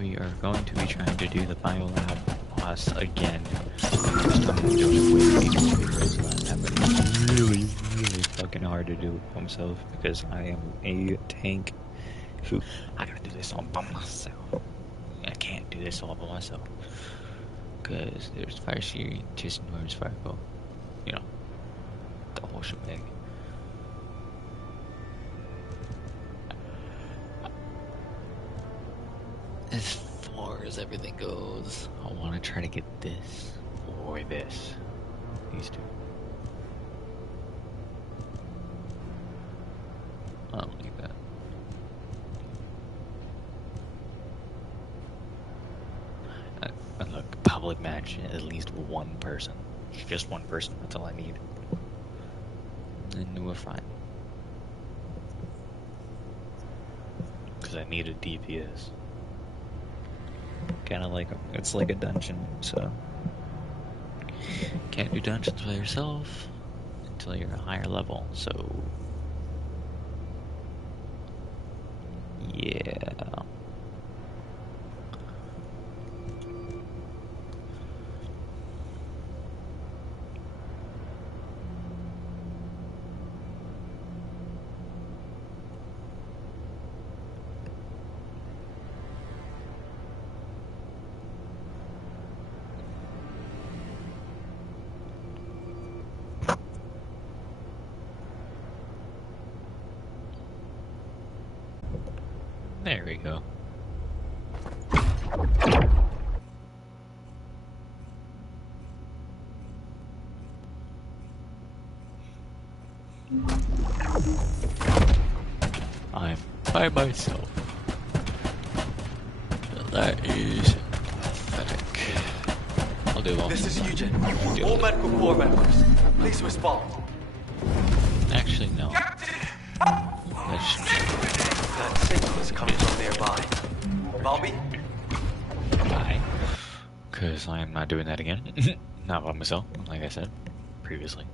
we are going to be trying to do the biolab boss again. This time I'm doing it with people, but it's really fucking hard to do it by myself because I am a tank who I gotta do this all by myself. I can't do this all by myself because there's Fire Seer, just Norm's Fireball, you know, the whole shebang. As far as everything goes, I want to try to get this or this. These two. I don't need that. And look, public match, at least one person. Just one person, that's all I need. And we're fine. Because I need a DPS. Kinda like, it's like a dungeon, so. Can't do dungeons by yourself until you're a higher level, so. Yeah. There we go. I'm by myself. That is pathetic. I'll do one. This is Eugene. All medical corps members, please respond. Actually, no. That signal is coming from nearby. Bobby? Bye. Because I am not doing that again. Not by myself, like I said previously.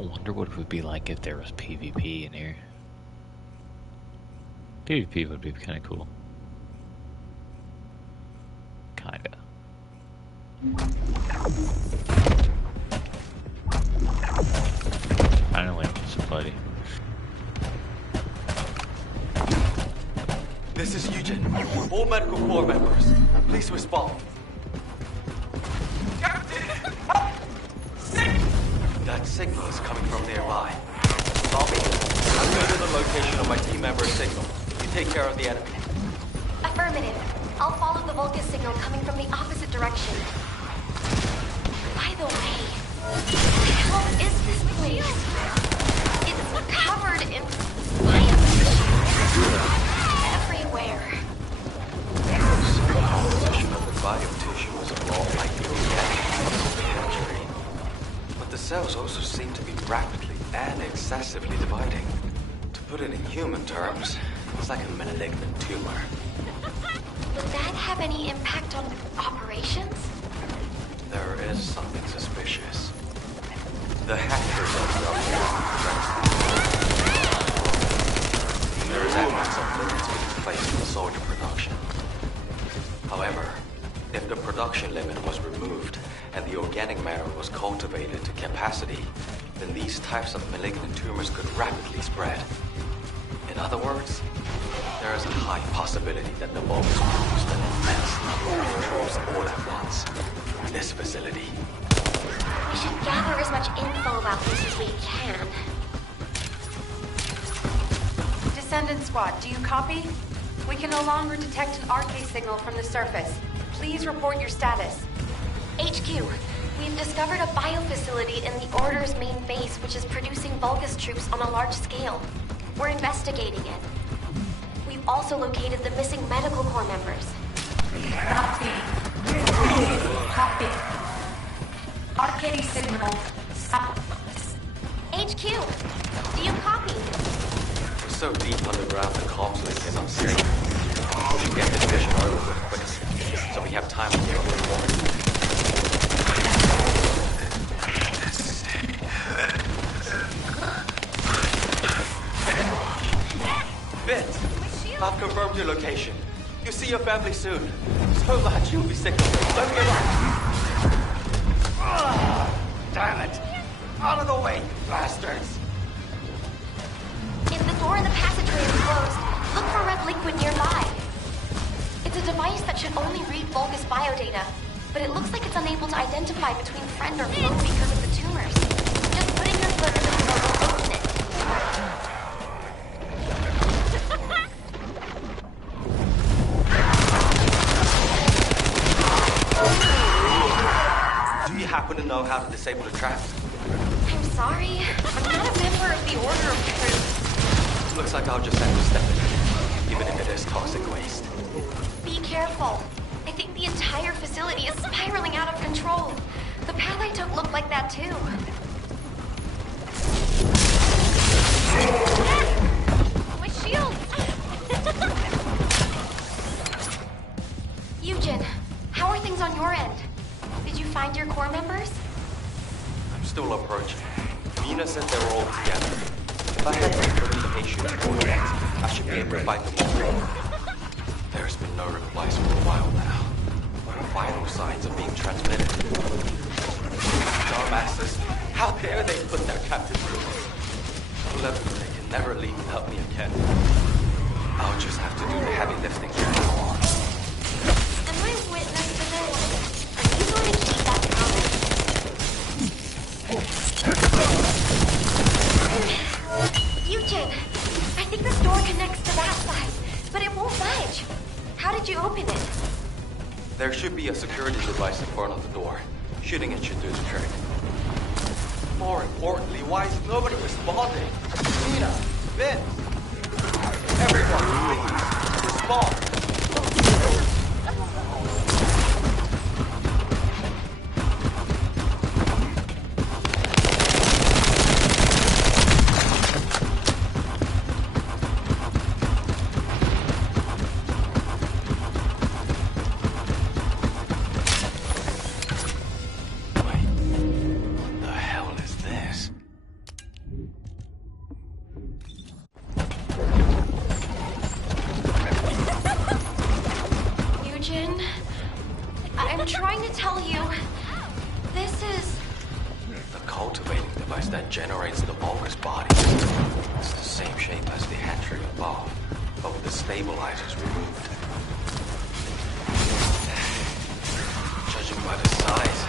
I wonder what it would be like if there was PvP in here. PvP would be kind of cool. Kinda. I don't like somebody. This is Eugene. All medical corps members, please respond. That signal is coming from nearby. Bobby, I'm going to the location of my team member's signal. You take care of the enemy. Affirmative. I'll follow the Vulcan signal coming from the opposite direction. By the way, what is this place? It's covered in biotissue everywhere. The composition of the biotissue is a lot like the organic injury. But the cells also seem to be rapidly and excessively dividing. To put it in human terms, it's like a malignant tumor. Would that have any impact on operations? There is something suspicious. The hackers of the there is evidence of limits being placed on soldier production. However, if the production limit was removed and the organic matter was cultivated to capacity, then these types of malignant tumors could rapidly spread. In other words, There is a high possibility that the Vulcans used an immense number of troops all at once. This facility. We should gather as much info about this as we can. Descendant Squad, do you copy? We can no longer detect an RK signal from the surface. Please report your status. HQ, we've discovered a biofacility in the Order's main base which is producing Vulgus troops on a large scale. We're investigating it. We've also located the missing medical corps members. Copy. Copy. RK signal. Stop. HQ, do you copy? We're so deep underground the comms link is unsafe. We should get this mission over with quickly, so we have time to get over the warrant. Vince, I've confirmed your location. You'll see your family soon. So much you'll be sick of it. Don't give up. Damn it! Out of the way, bastards! If the door in the passageway is closed, look for red liquid nearby. It's a device that should only read Vulgus biodata, but it looks like it's unable to identify between friend or foe because of the tumors. Just putting your foot in the door will open it. Do you happen to know how to disable the traps? I'm sorry. I'm not a member of the Order of Truth. Looks like I'll just have to step in, even if it is toxic waste. Be careful. I think the entire facility is spiraling out of control. The path I took looked like that too. My shield! Eugen, how are things on your end? Did you find your core members? I'm still approaching. Mina said they were all together. If I had some communication coordinates, I should be able to find them all. There's been no replies for a while now. What vital signs are being transmitted? Dumbasses, how dare they put their captain through me? They can never leave without me again. I'll just have to do the heavy lifting here. Am I witness to this? Are you going to keep that promise? Eugen, I think this door connects to that side, but it won't budge. How did you open it? There should be a security device in front of the door. Shooting it should do the trick. More importantly, why is nobody responding? Mina, Vince, everyone, please, respond. I'm trying to tell you, this is... The cultivating device that generates the Vulgus body. It's the same shape as the hatchery above, but with the stabilizers removed. Judging by the size,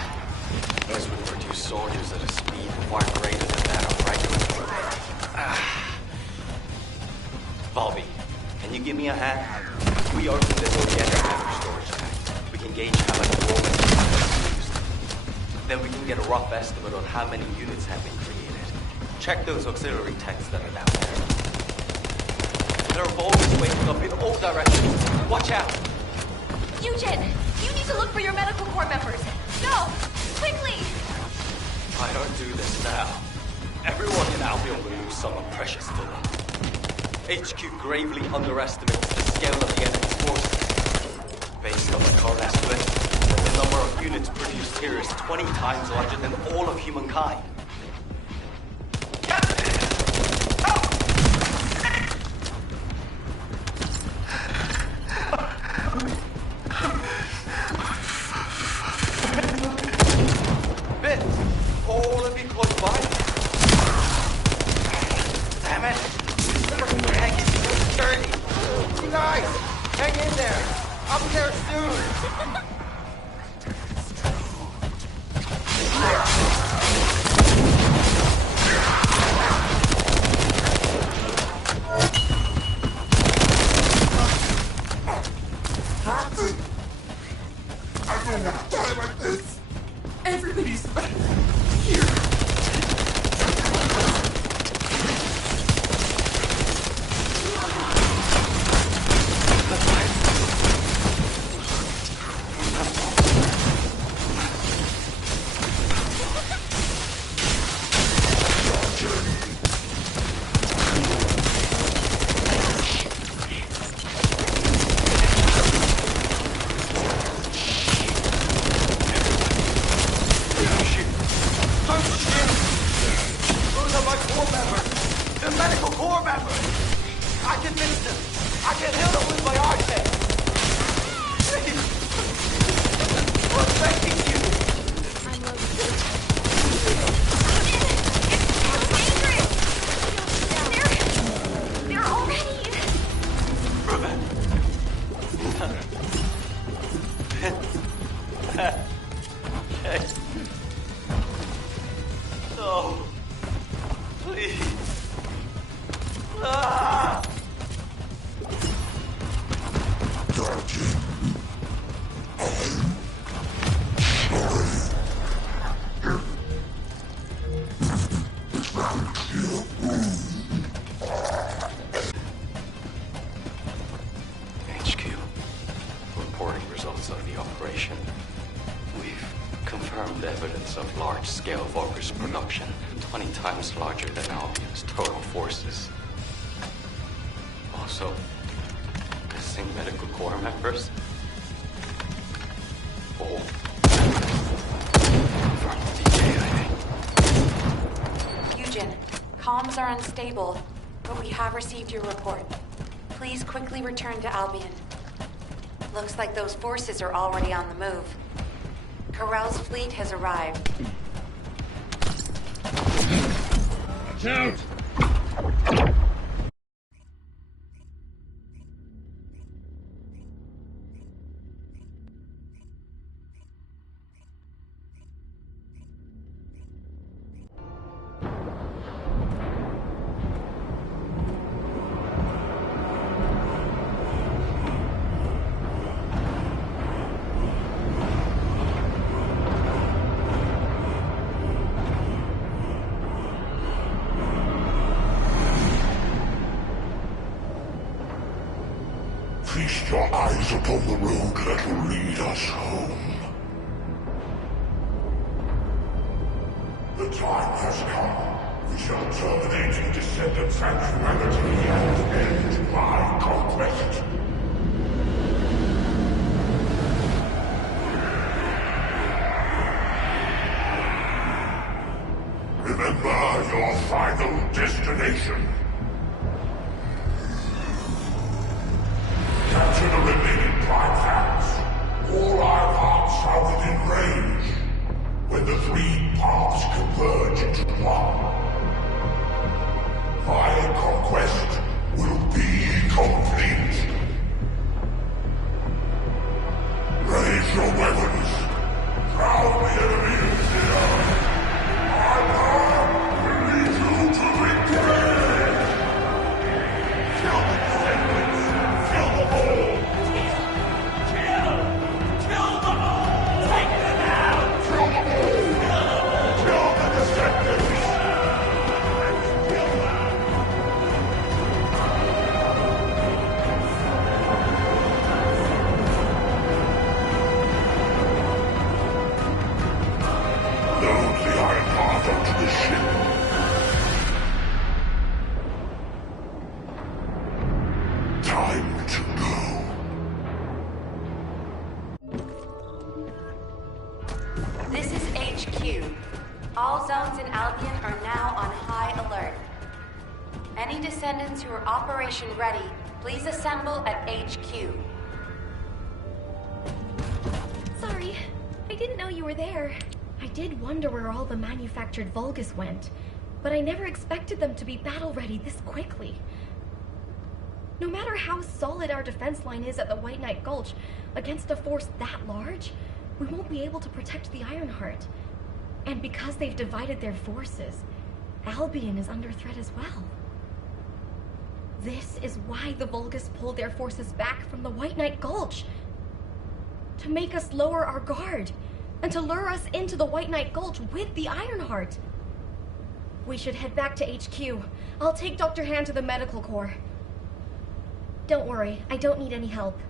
this would produce soldiers at a speed far greater than that of regular. Bobby, can you give me a hand? If we open this organic matter storage tank, we can gauge how much raw material is used. Then we can get a rough estimate on how many units have been created. Check those auxiliary tanks that are down there. There are Vulcans waiting up in all directions. Watch out! Eugen, you need to look for your medical corps members. Go! Quickly! If I don't do this now, everyone in Albion will lose someone precious to them. HQ gravely underestimates the scale of the enemy's forces. Based on the current estimate, the number of units produced here is 20 times larger than all of humankind. Vince, all of you close by. Damn it! Freaking tank is so dirty. can fix them. I can heal them with my RK. Please. I'm begging you. I'm It's dangerous. They're already. Okay. No. Please. Ah! HQ, reporting results of the operation. We've confirmed evidence of large-scale Vulgus production, 20 times larger than Albion's total forces. Also, missing medical corps members. All confirmed DK, I think. Eugen, comms are unstable, but we have received your report. Please quickly return to Albion. Looks like those forces are already on the move. Corell's fleet has arrived. Watch out! Feast your eyes upon the road that will lead us home. The time has come. We shall terminate the Descendant sanctuary and end my conquest. Remember your final destination. Capture the remaining Prime Facts. All our hearts are within range. When the three paths converge into one, my conquest will be complete. Raise your weapons. Drown the enemy in fear. My power will lead you to victory. Kill the Descendants. Kill them all! Kill them all! Take them out! Kill them all! Kill the Descendants! Kill them! Load the Iron Heart onto the ship. Time to go. This is HQ. All zones in Albion are now on high alert. Any Descendants who are operation ready, please assemble at HQ. Sorry, I didn't know you were there. I did wonder where all the manufactured Vulgus went, but I never expected them to be battle-ready this quickly. No matter how solid our defense line is at the White Knight Gulch, against a force that large, we won't be able to protect the Ironheart. And because they've divided their forces, Albion is under threat as well. This is why the Vulgus pulled their forces back from the White Knight Gulch. To make us lower our guard, and to lure us into the White Knight Gulch with the Ironheart. We should head back to HQ. I'll take Dr. Han to the medical corps. Don't worry, I don't need any help.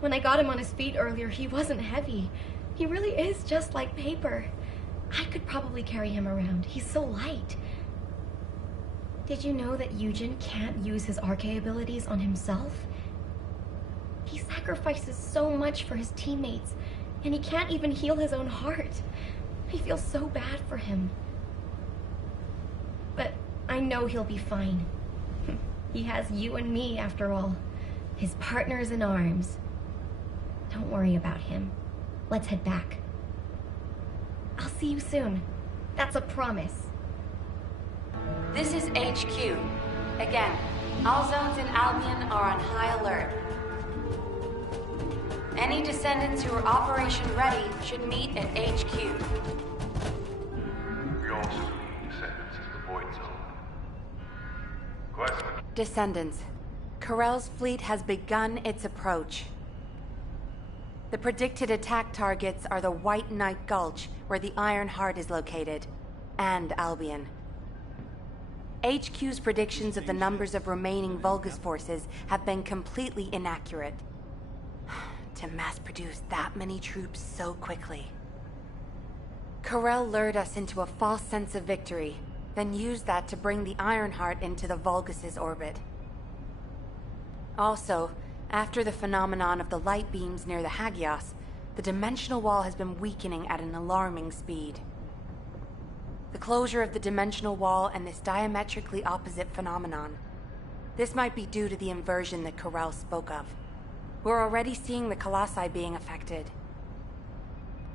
When I got him on his feet earlier, he wasn't heavy. He really is just like paper. I could probably carry him around. He's so light. Did you know that Eugen can't use his RK abilities on himself? He sacrifices so much for his teammates, and he can't even heal his own heart. I feel so bad for him. But I know he'll be fine. He has you and me, after all. His partners in arms. Don't worry about him. Let's head back. I'll see you soon. That's a promise. This is HQ. Again, all zones in Albion are on high alert. Any descendants who are operation ready should meet at HQ. We also need descendants in the Void Zone. Classification. Descendants, Corell's fleet has begun its approach. The predicted attack targets are the White Knight Gulch, where the Iron Heart is located, and Albion. HQ's predictions of the numbers of remaining Vulgus forces have been completely inaccurate. To mass-produce that many troops so quickly. Corell lured us into a false sense of victory, then used that to bring the Ironheart into the Vulgus' orbit. Also, after the phenomenon of the light beams near the Hagios, the dimensional wall has been weakening at an alarming speed. The closure of the dimensional wall and this diametrically opposite phenomenon. This might be due to the inversion that Corell spoke of. We're already seeing the Colossi being affected.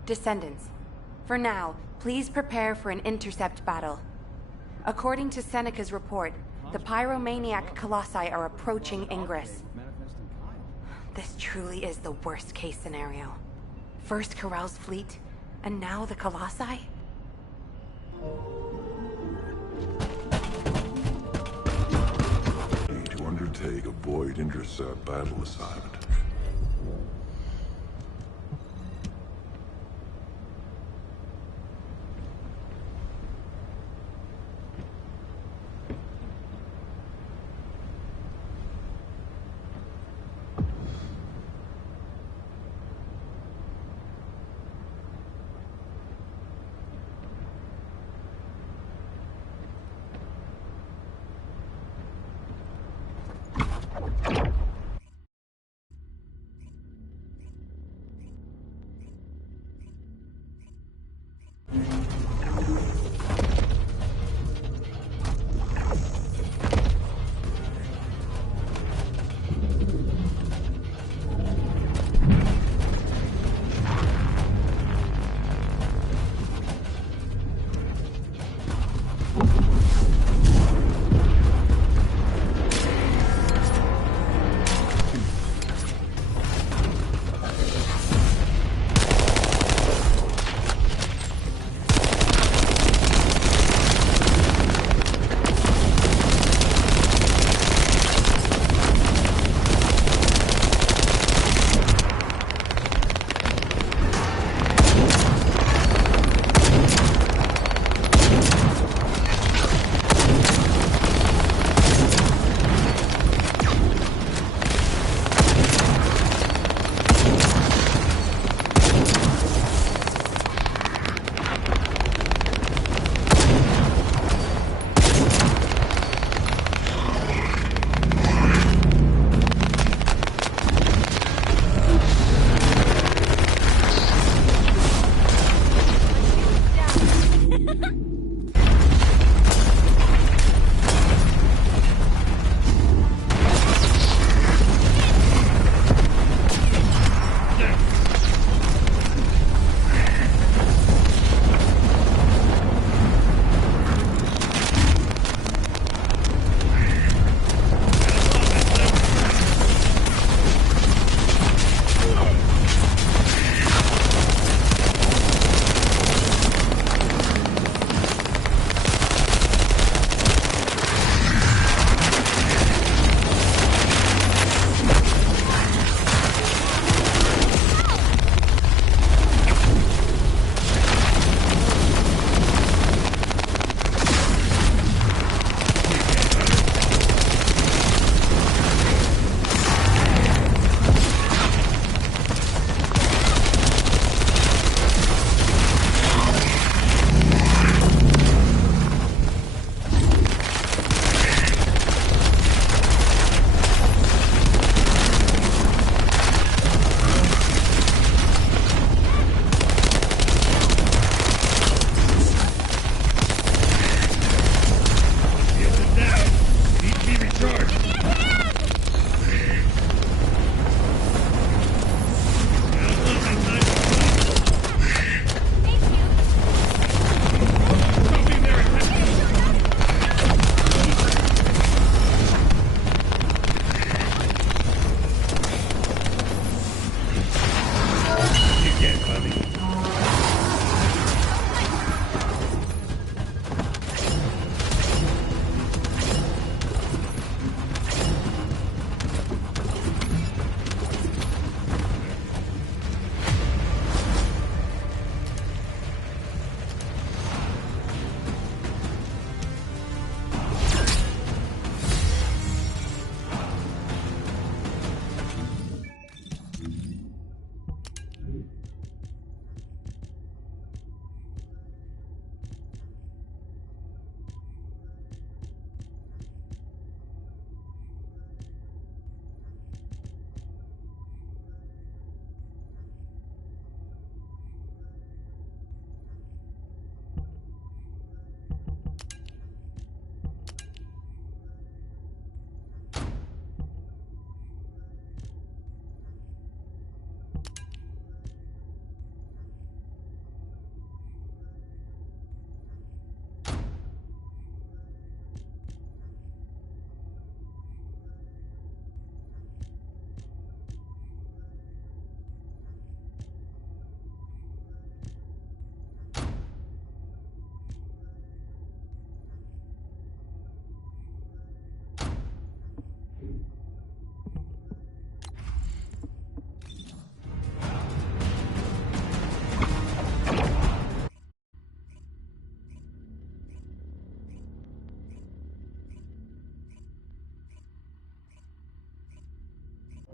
Descendants, for now, please prepare for an intercept battle. According to Seneca's report, the pyromaniac Colossi are approaching Ingress. This truly is the worst-case scenario. First Corell's fleet, and now the Colossi? Need to undertake a void intercept battle assignment.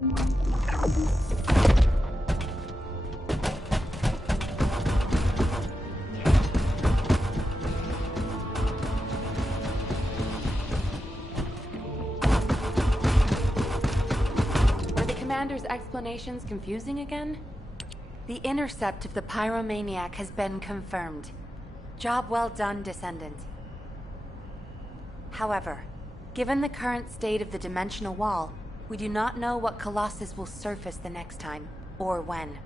Are the commander's explanations confusing again? The intercept of the pyromaniac has been confirmed. Job well done, Descendant. However, given the current state of the dimensional wall, we do not know what Colossus will surface the next time, or when.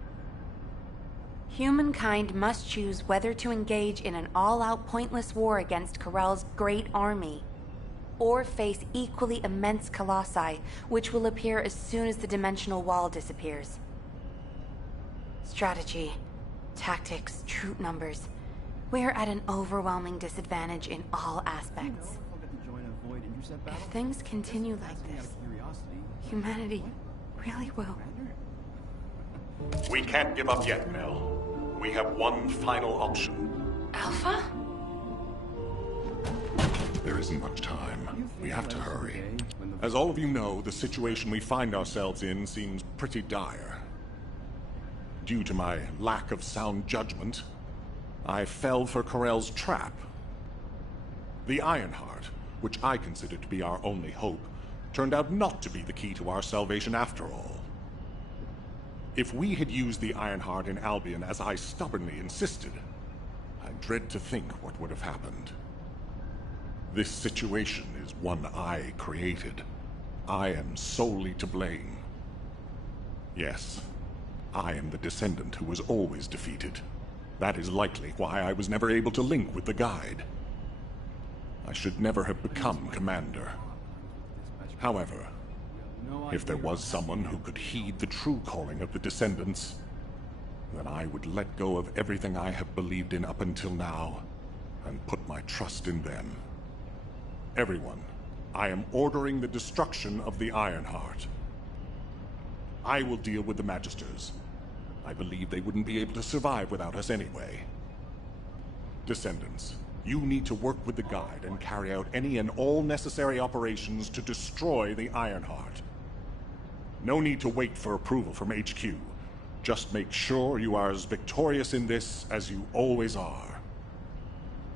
Humankind must choose whether to engage in an all-out pointless war against Corell's great army, or face equally immense colossi, which will appear as soon as the dimensional wall disappears. Strategy, tactics, troop numbers. We are at an overwhelming disadvantage in all aspects. If things continue like this, humanity really will. We can't give up yet, Mel. We have one final option. Alpha? There isn't much time. We have to hurry. As all of you know, the situation we find ourselves in seems pretty dire. Due to my lack of sound judgment, I fell for Corell's trap. The Ironheart, which I considered to be our only hope, turned out not to be the key to our salvation after all. If we had used the Ironheart in Albion as I stubbornly insisted, I dread to think what would have happened. This situation is one I created. I am solely to blame. Yes, I am the Descendant who was always defeated. That is likely why I was never able to link with the Guide. I should never have become Commander. However, if there was someone who could heed the true calling of the Descendants, then I would let go of everything I have believed in up until now, and put my trust in them. Everyone, I am ordering the destruction of the Ironheart. I will deal with the Magisters. I believe they wouldn't be able to survive without us anyway. Descendants, you need to work with the Guide and carry out any and all necessary operations to destroy the Ironheart. No need to wait for approval from HQ. Just make sure you are as victorious in this as you always are.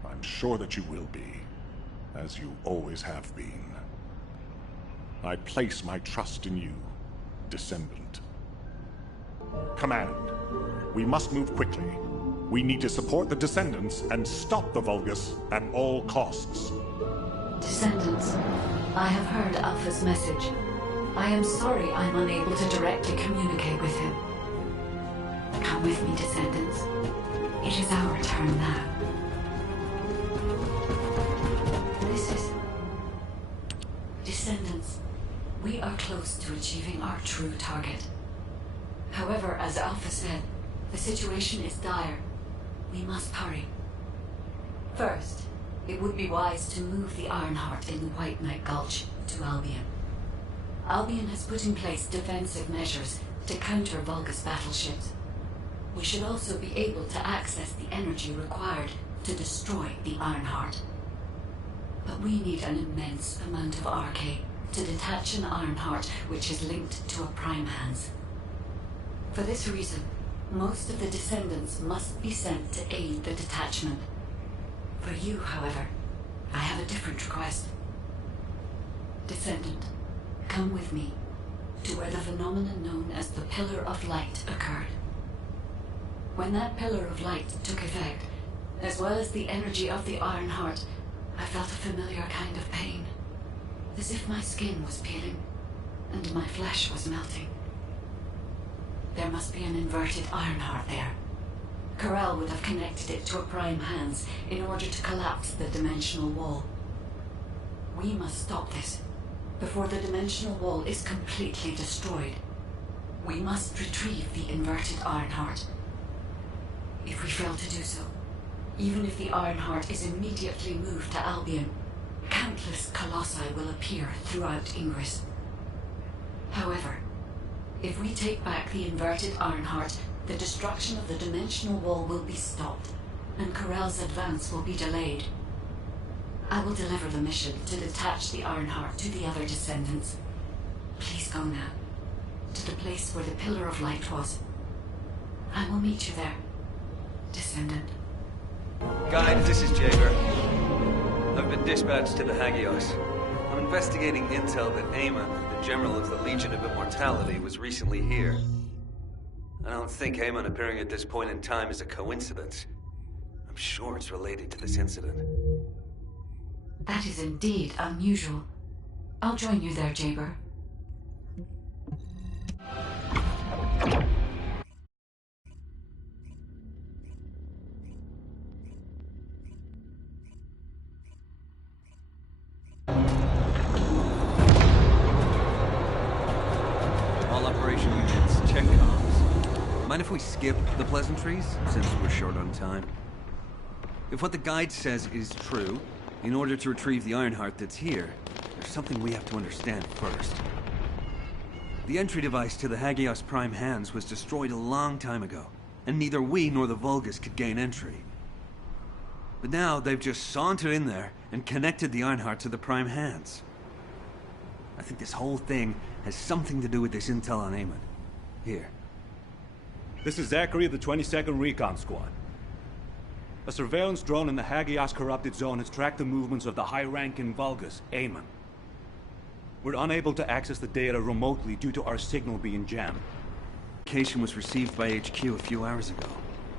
I'm sure that you will be, as you always have been. I place my trust in you, Descendant. Command, we must move quickly. We need to support the Descendants and stop the Vulgus at all costs. Descendants, I have heard Alpha's message. I am sorry I'm unable to directly communicate with him. Come with me, Descendants. It is our turn now. This is... Descendants, we are close to achieving our true target. However, as Alpha said, the situation is dire. We must hurry. First, it would be wise to move the Ironheart in the White Knight Gulch to Albion. Albion has put in place defensive measures to counter Vulgus battleships. We should also be able to access the energy required to destroy the Ironheart. But we need an immense amount of RK to detach an Ironheart which is linked to a Prime Hands. For this reason, most of the Descendants must be sent to aid the detachment. For you, however, I have a different request. Descendant, come with me to where the phenomenon known as the Pillar of Light occurred. When that Pillar of Light took effect, as well as the energy of the Ironheart, I felt a familiar kind of pain, as if my skin was peeling and my flesh was melting. There must be an inverted Ironheart there. Corell would have connected it to a Prime Hands in order to collapse the dimensional wall. We must stop this before the dimensional wall is completely destroyed. We must retrieve the inverted Ironheart. If we fail to do so, even if the Ironheart is immediately moved to Albion, countless colossi will appear throughout Ingress. However, if we take back the inverted Ironheart, the destruction of the dimensional wall will be stopped, and Corell's advance will be delayed. I will deliver the mission to detach the Ironheart to the other Descendants. Please go now. to the place where the Pillar of Light was. I will meet you there, Descendant. Guide, this is Jaeger. I've been dispatched to the Hagios. I'm investigating intel that Eamon, the General of the Legion of Immortality, was recently here. I don't think Eamon appearing at this point in time is a coincidence. I'm sure it's related to this incident. That is indeed unusual. I'll join you there, Jaeger. All operation units, check comms. Mind if we skip the pleasantries, since we're short on time? If what the guide says is true, in order to retrieve the Ironheart that's here, there's something we have to understand first. The entry device to the Hagios Prime hands was destroyed a long time ago, and neither we nor the Vulgus could gain entry. But now they've just sauntered in there and connected the Ironheart to the Prime hands. I think this whole thing has something to do with this intel on Eamon. Here. This is Zachary of the 22nd Recon Squad. A surveillance drone in the Hagios corrupted zone has tracked the movements of the high-ranking Vulgus, Eamon. We're unable to access the data remotely due to our signal being jammed. Communication was received by HQ a few hours ago.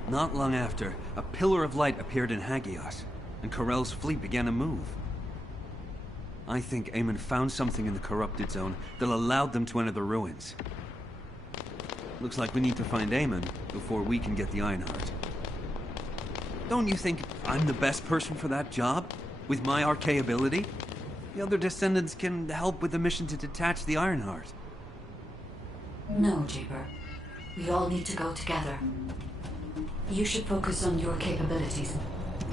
Not long after, a pillar of light appeared in Hagios, and Corell's fleet began to move. I think Eamon found something in the corrupted zone that allowed them to enter the ruins. Looks like we need to find Eamon before we can get the Ironheart. Don't you think I'm the best person for that job? With my arcane ability? The other Descendants can help with the mission to detach the Ironheart. No, Jaeger. We all need to go together. You should focus on your capabilities,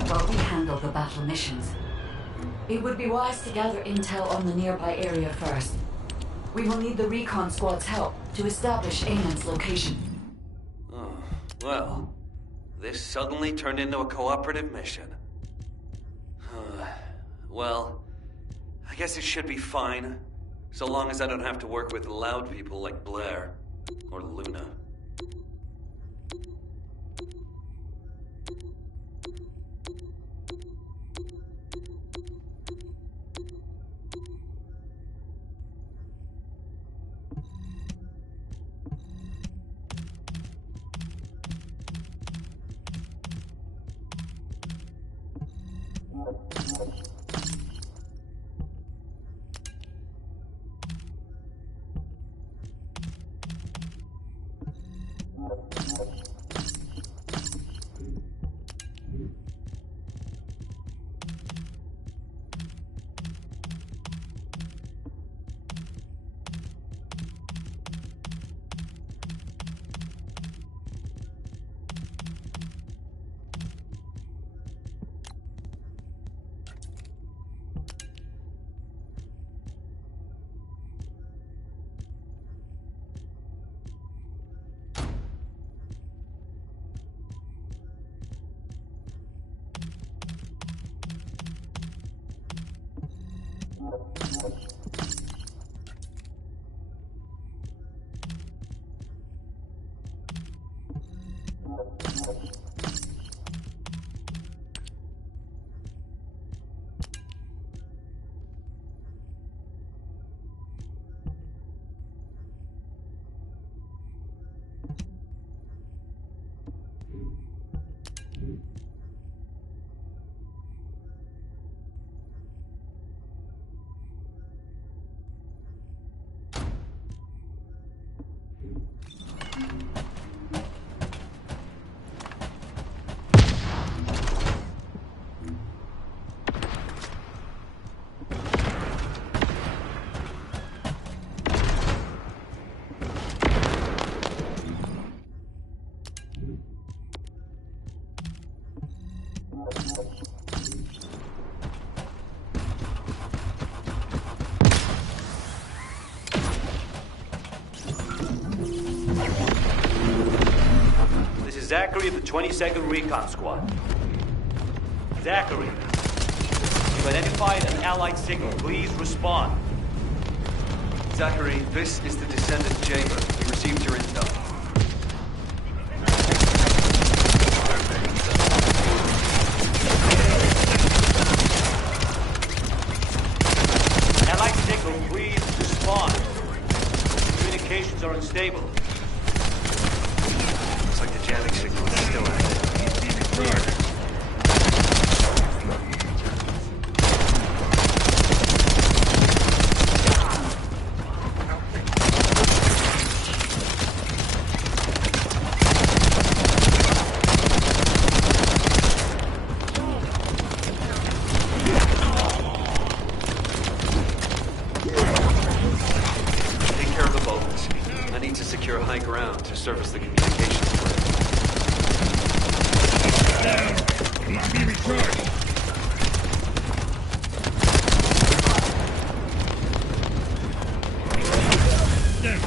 while we handle the battle missions. It would be wise to gather intel on the nearby area first. We will need the recon squad's help to establish Eamon's location. Oh, well, this suddenly turned into a cooperative mission. Well, I guess it should be fine, so long as I don't have to work with loud people like Blair or Luna. Zachary of the 22nd Recon Squad. Zachary, you've identified an Allied signal. Please respond. Zachary, this is the Descendent Jaber. We received your intel. Allied signal, please respond. Communications are unstable. Looks like the jamming signal is still active. High ground to service the communications grid. Down! Need to be recharged! Down!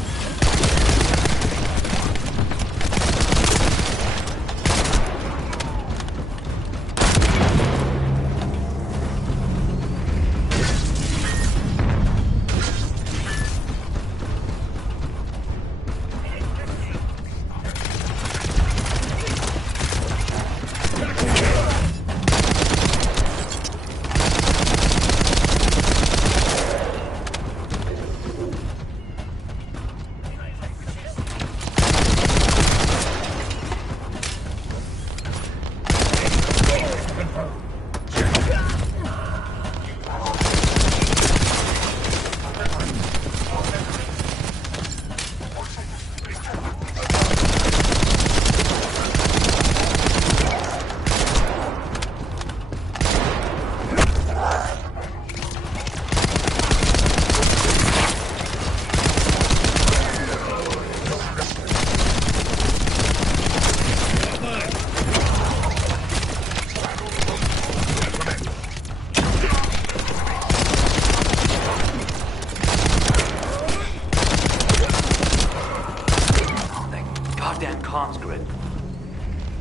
Comms grid.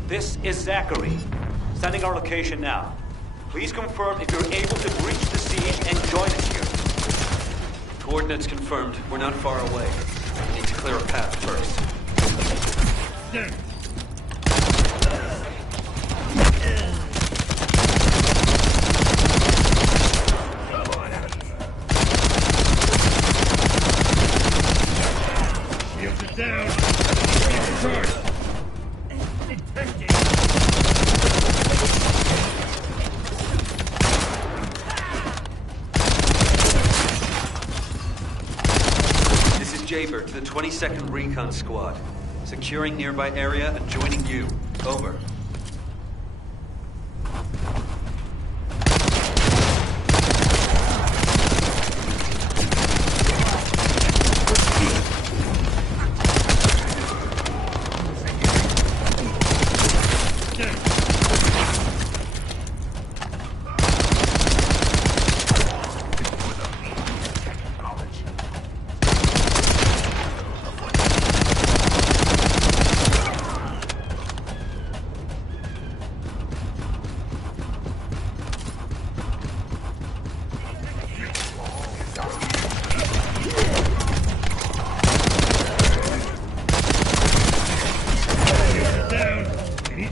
This is Zachary. Sending our location now. Please confirm if you're able to breach the siege and join us here. Coordinates confirmed. We're not far away. We need to clear a path first. Down! Shields are down! Be recharged! This is Jaber to the 22nd Recon Squad. Securing nearby area and joining you. Over.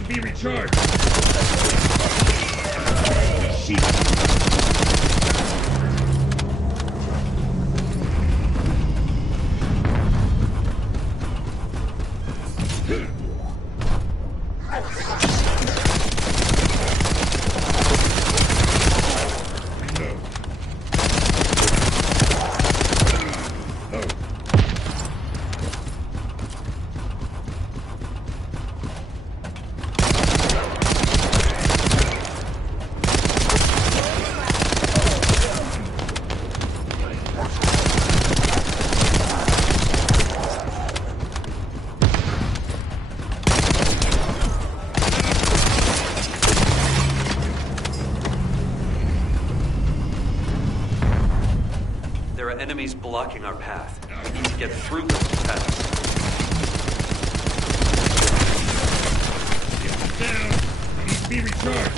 Be recharged! Enemies blocking our path. We need to get through those paths. Down! Need to be recharged!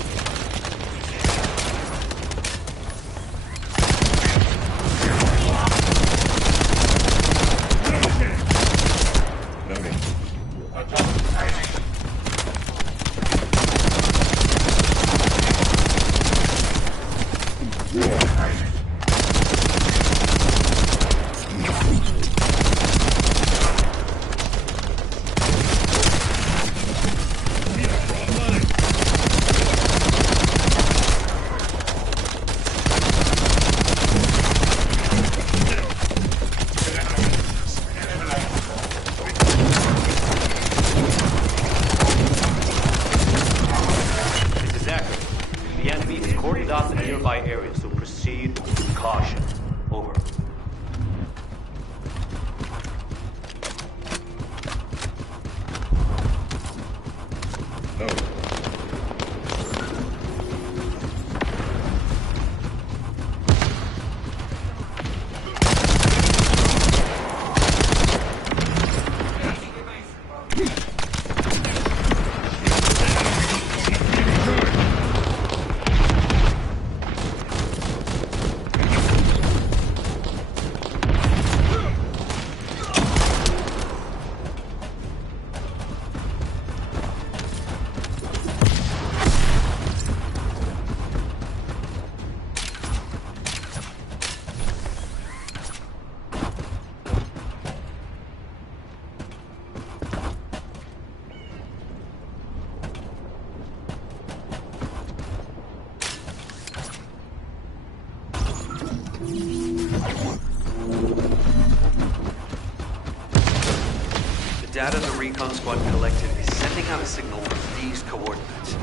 data the recon squad collected is sending out a signal from these coordinates.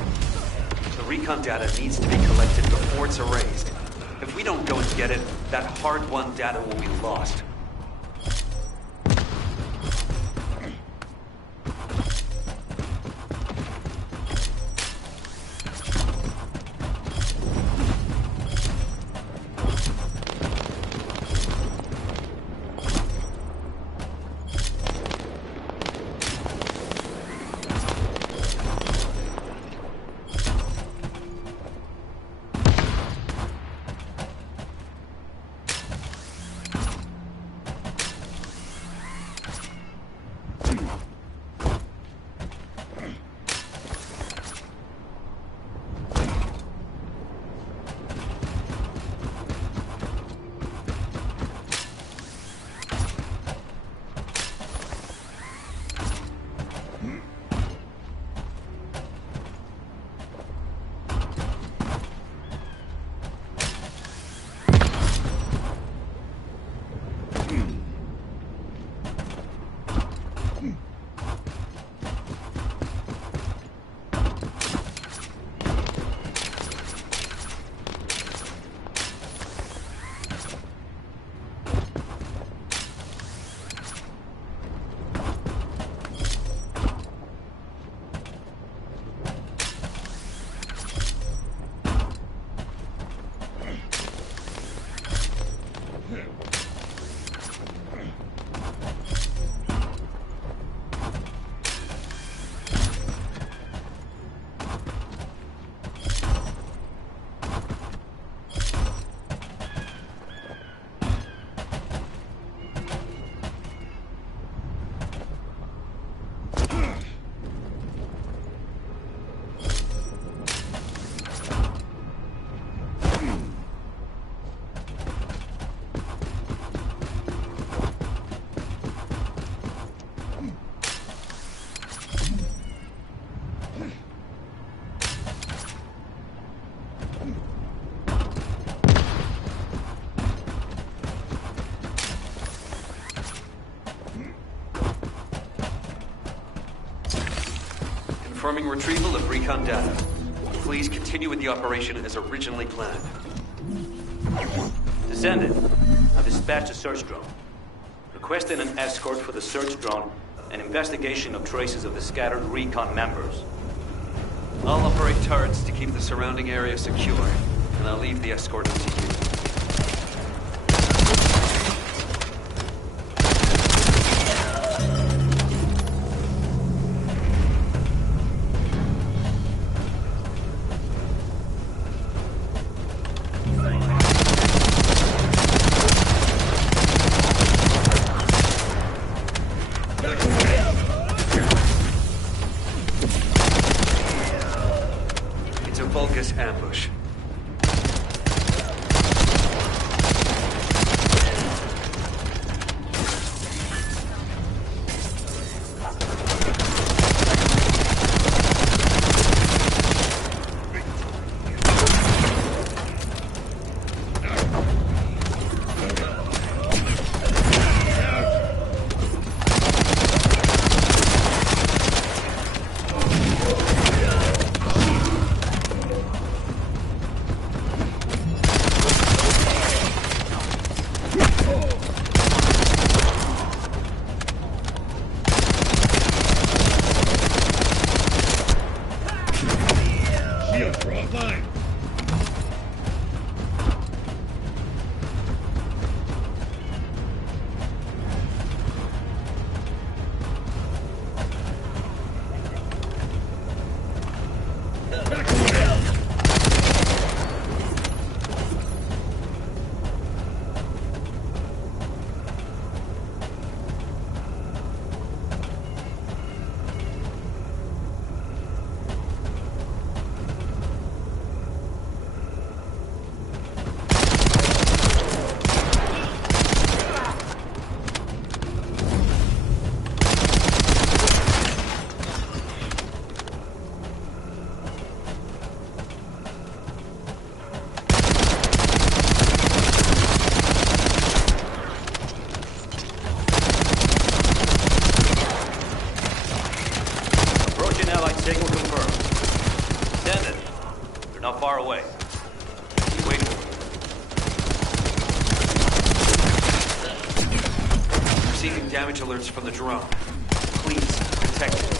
The recon data needs to be collected before it's erased. If we don't go and get it, that hard-won data will be lost. Confirming retrieval of recon data. Please continue with the operation as originally planned. Descendent, I've dispatched a search drone. Requesting an escort for the search drone and investigation of traces of the scattered recon members. I'll operate turrets to keep the surrounding area secure, and I'll leave the escort to you. Ambush. Signal confirmed. Descendant, they're not far away. Keep waiting. Receiving damage alerts from the drone. Please, protect it.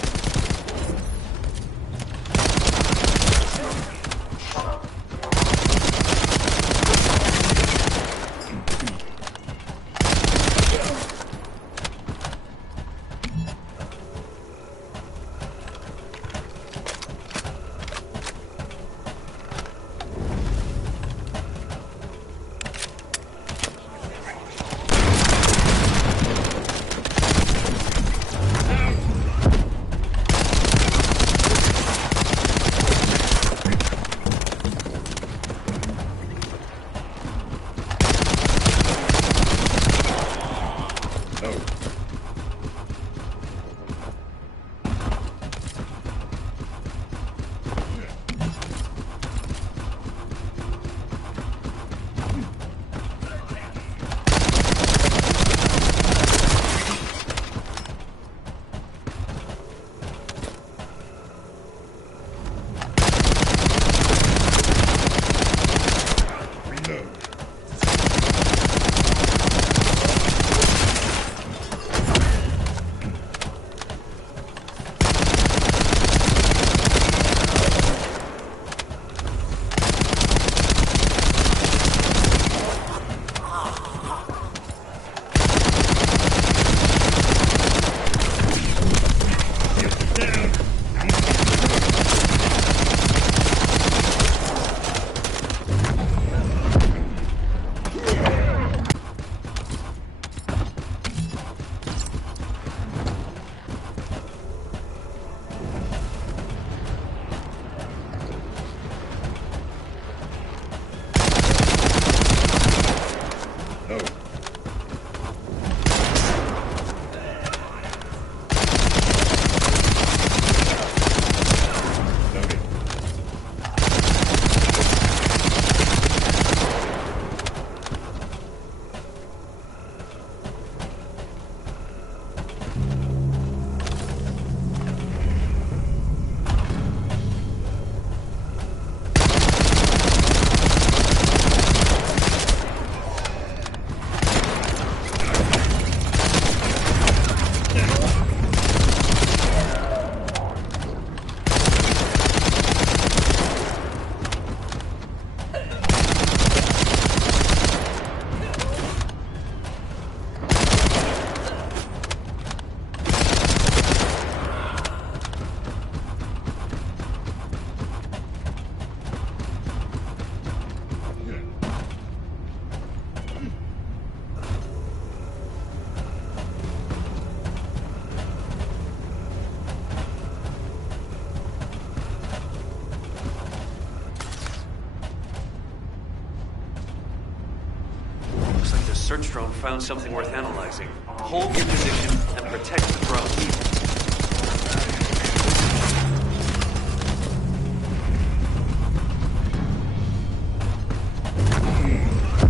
Search drone found something worth analyzing. Hold your position and protect the drone.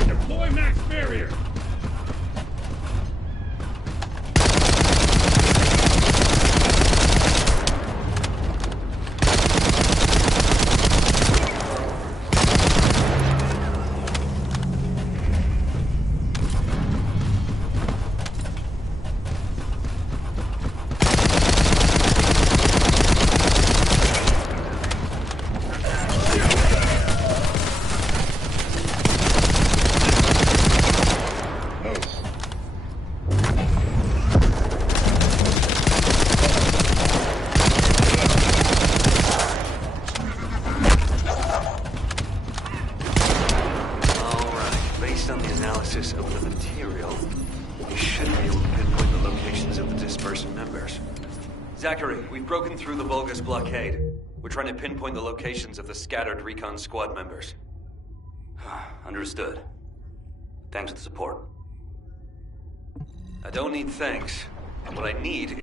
Deploy max barrier! Of the material, we should be able to pinpoint the locations of the dispersed members. Zachary, we've broken through the Vulgus blockade. We're trying to pinpoint the locations of the scattered recon squad members. Understood. Thanks for the support. I don't need thanks. What I need...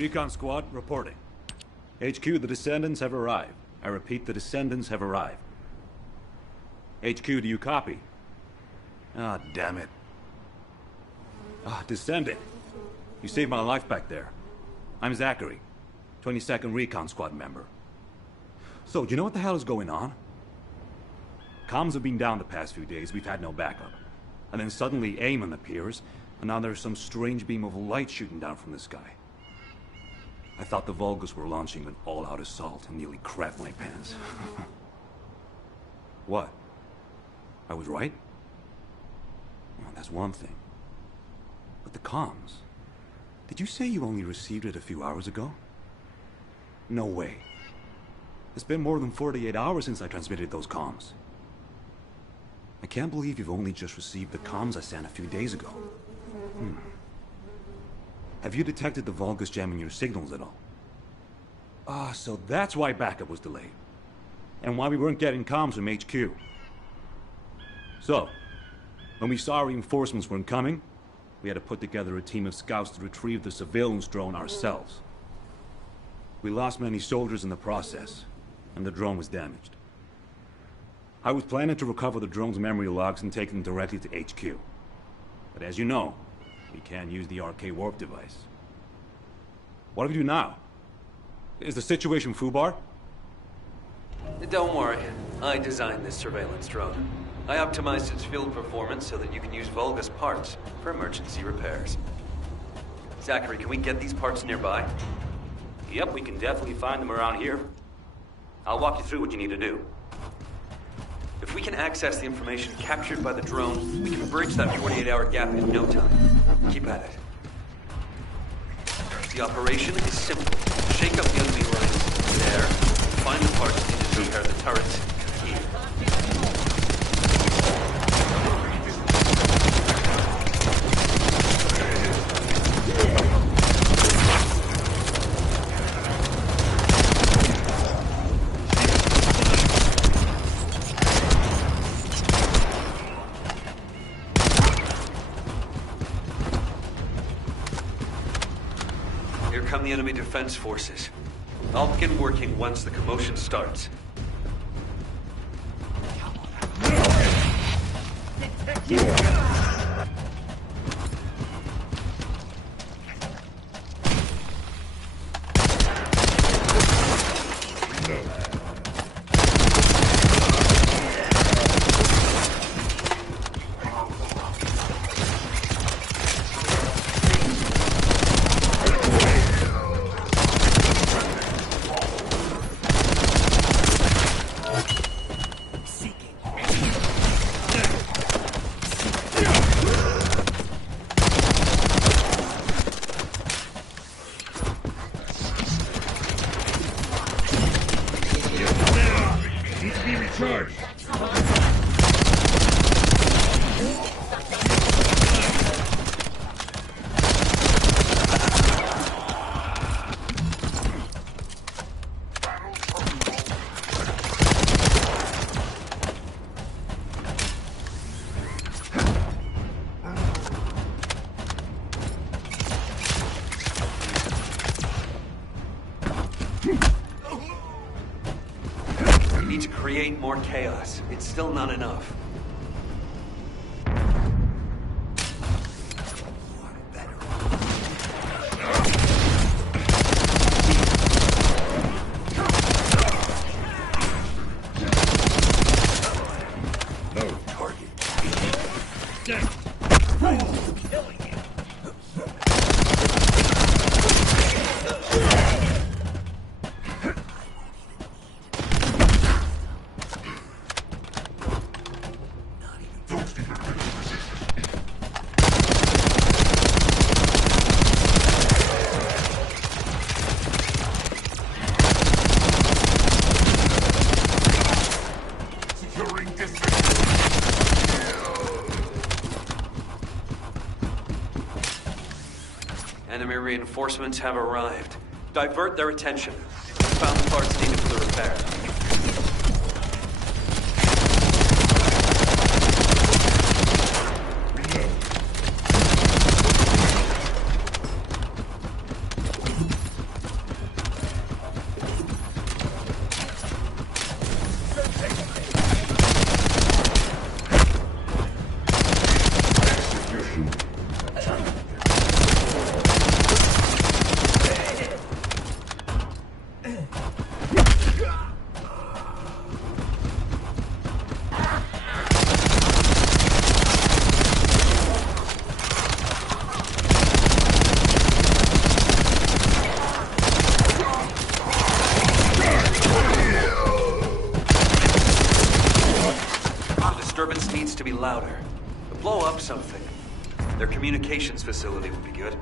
Recon squad, reporting. HQ, the Descendants have arrived. I repeat, the Descendants have arrived. HQ, do you copy? Ah, damn it. Ah, Descendant. You saved my life back there. I'm Zachary, 22nd Recon Squad member. So, do you know what the hell is going on? Comms have been down the past few days, we've had no backup. And then suddenly Eamon appears, and now there's some strange beam of light shooting down from the sky. I thought the Vulgus were launching an all-out assault and nearly crapped my pants. What? I was right? Well, that's one thing. But the comms... Did you say you only received it a few hours ago? No way. It's been more than 48 hours since I transmitted those comms. I can't believe you've only just received the comms I sent a few days ago. Have you detected the Vulgus jamming your signals at all? Ah, so that's why backup was delayed. And why we weren't getting comms from HQ. So, when we saw reinforcements weren't coming, we had to put together a team of scouts to retrieve the surveillance drone ourselves. We lost many soldiers in the process, and the drone was damaged. I was planning to recover the drone's memory logs and take them directly to HQ. But as you know, we can't use the RK warp device. What do we do now? Is the situation FUBAR? Don't worry. I designed this surveillance drone. I optimized its field performance so that you can use Vulgus parts for emergency repairs. Zachary, can we get these parts nearby? Yep, we can definitely find them around here. I'll walk you through what you need to do. If we can access the information captured by the drone, we can bridge that 48-hour gap in no time. Keep at it. The operation is simple. Shake up the enemy lines there, and find the parts needed to repair the turrets here. Here come the enemy defense forces. I'll begin working once the commotion starts. Need to create more chaos. It's still not enough. Enemy reinforcements have arrived. Divert their attention. Found the parts needed for the repair. disturbance needs to be louder. Blow up something. Their communications facility would be good.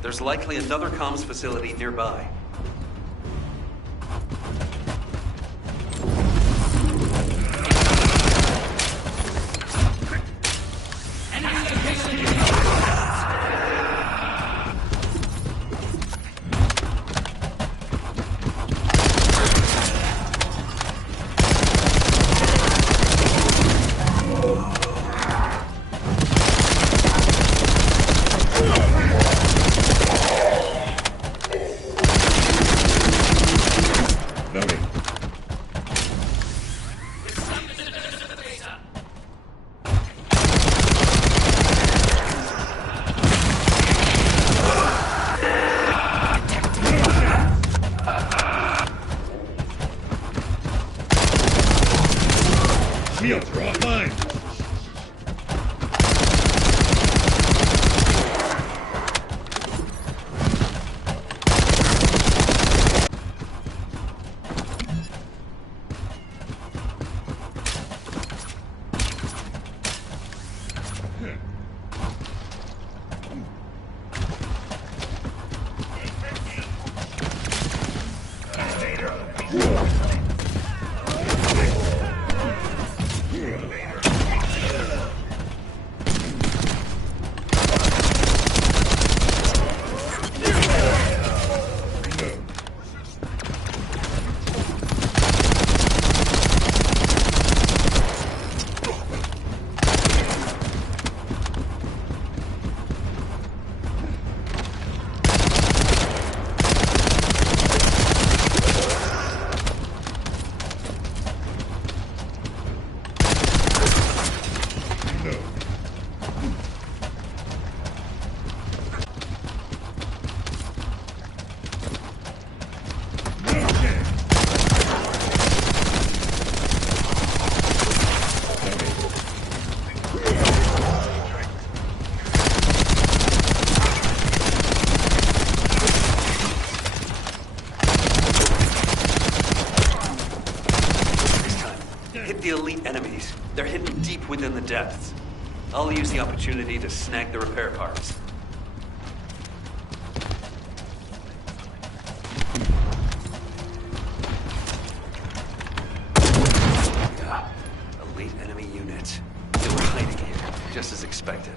There's likely another comms facility nearby. Shields are offline. Hit the elite enemies. They're hidden deep within the depths. I'll use the opportunity to snag the repair parts. Elite enemy units. They were hiding here, just as expected.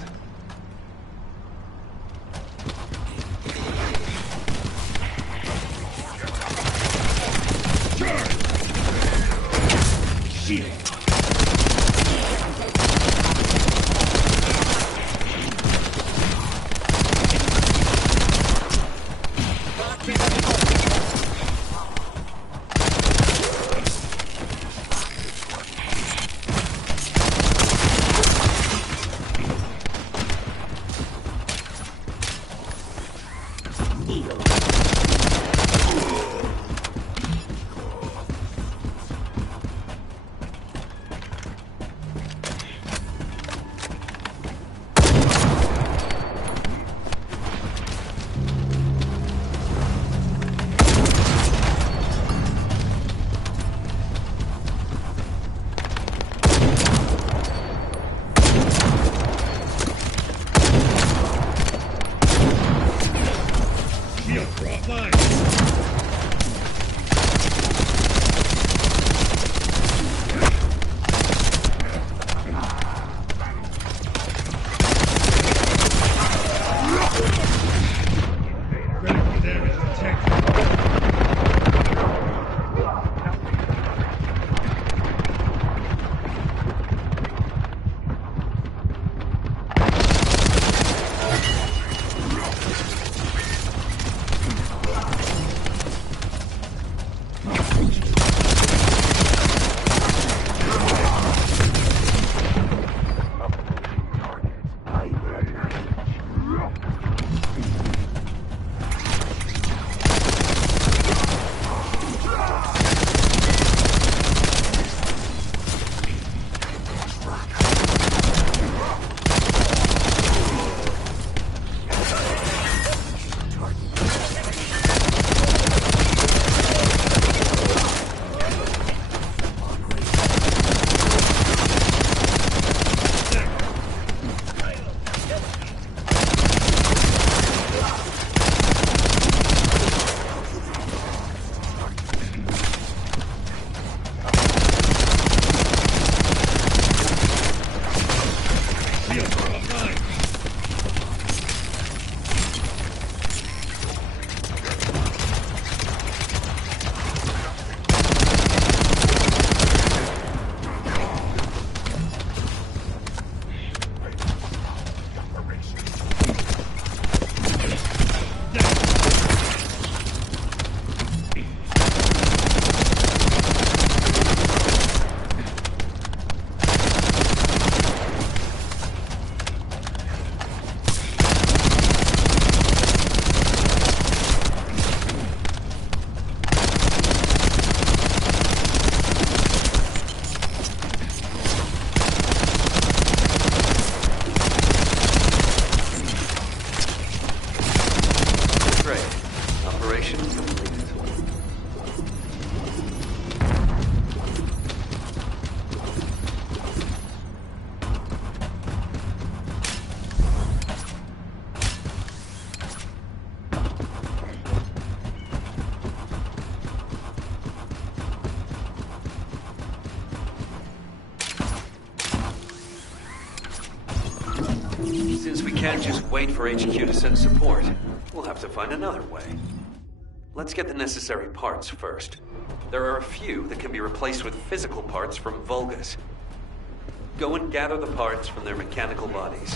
offline! Critical damage detected. Shields are offline! Great. Operation completed. Since we can't just wait for HQ to send support, we'll have to find another way. Let's get the necessary parts first. There are a few that can be replaced with physical parts from Vulgus. Go and gather the parts from their mechanical bodies.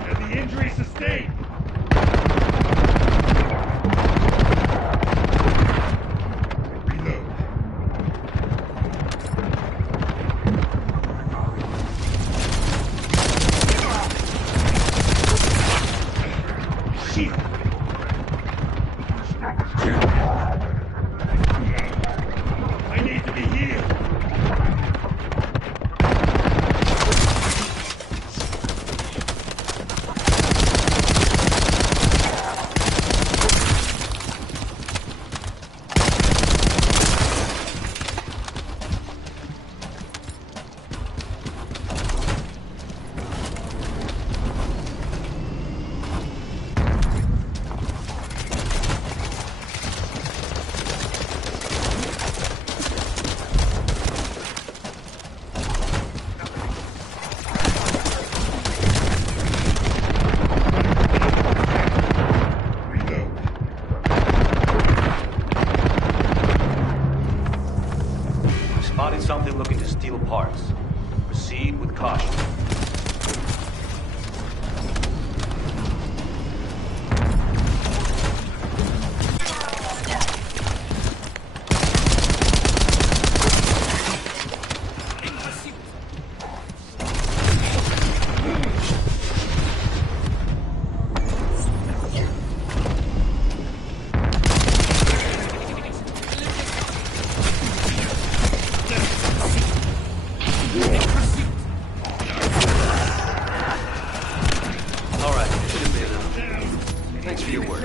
Heavy injury sustained! Reload. Shield. I need to be healed! Spotted something looking to steal parts. Proceed with caution. All right, should be enough. Thanks for your work.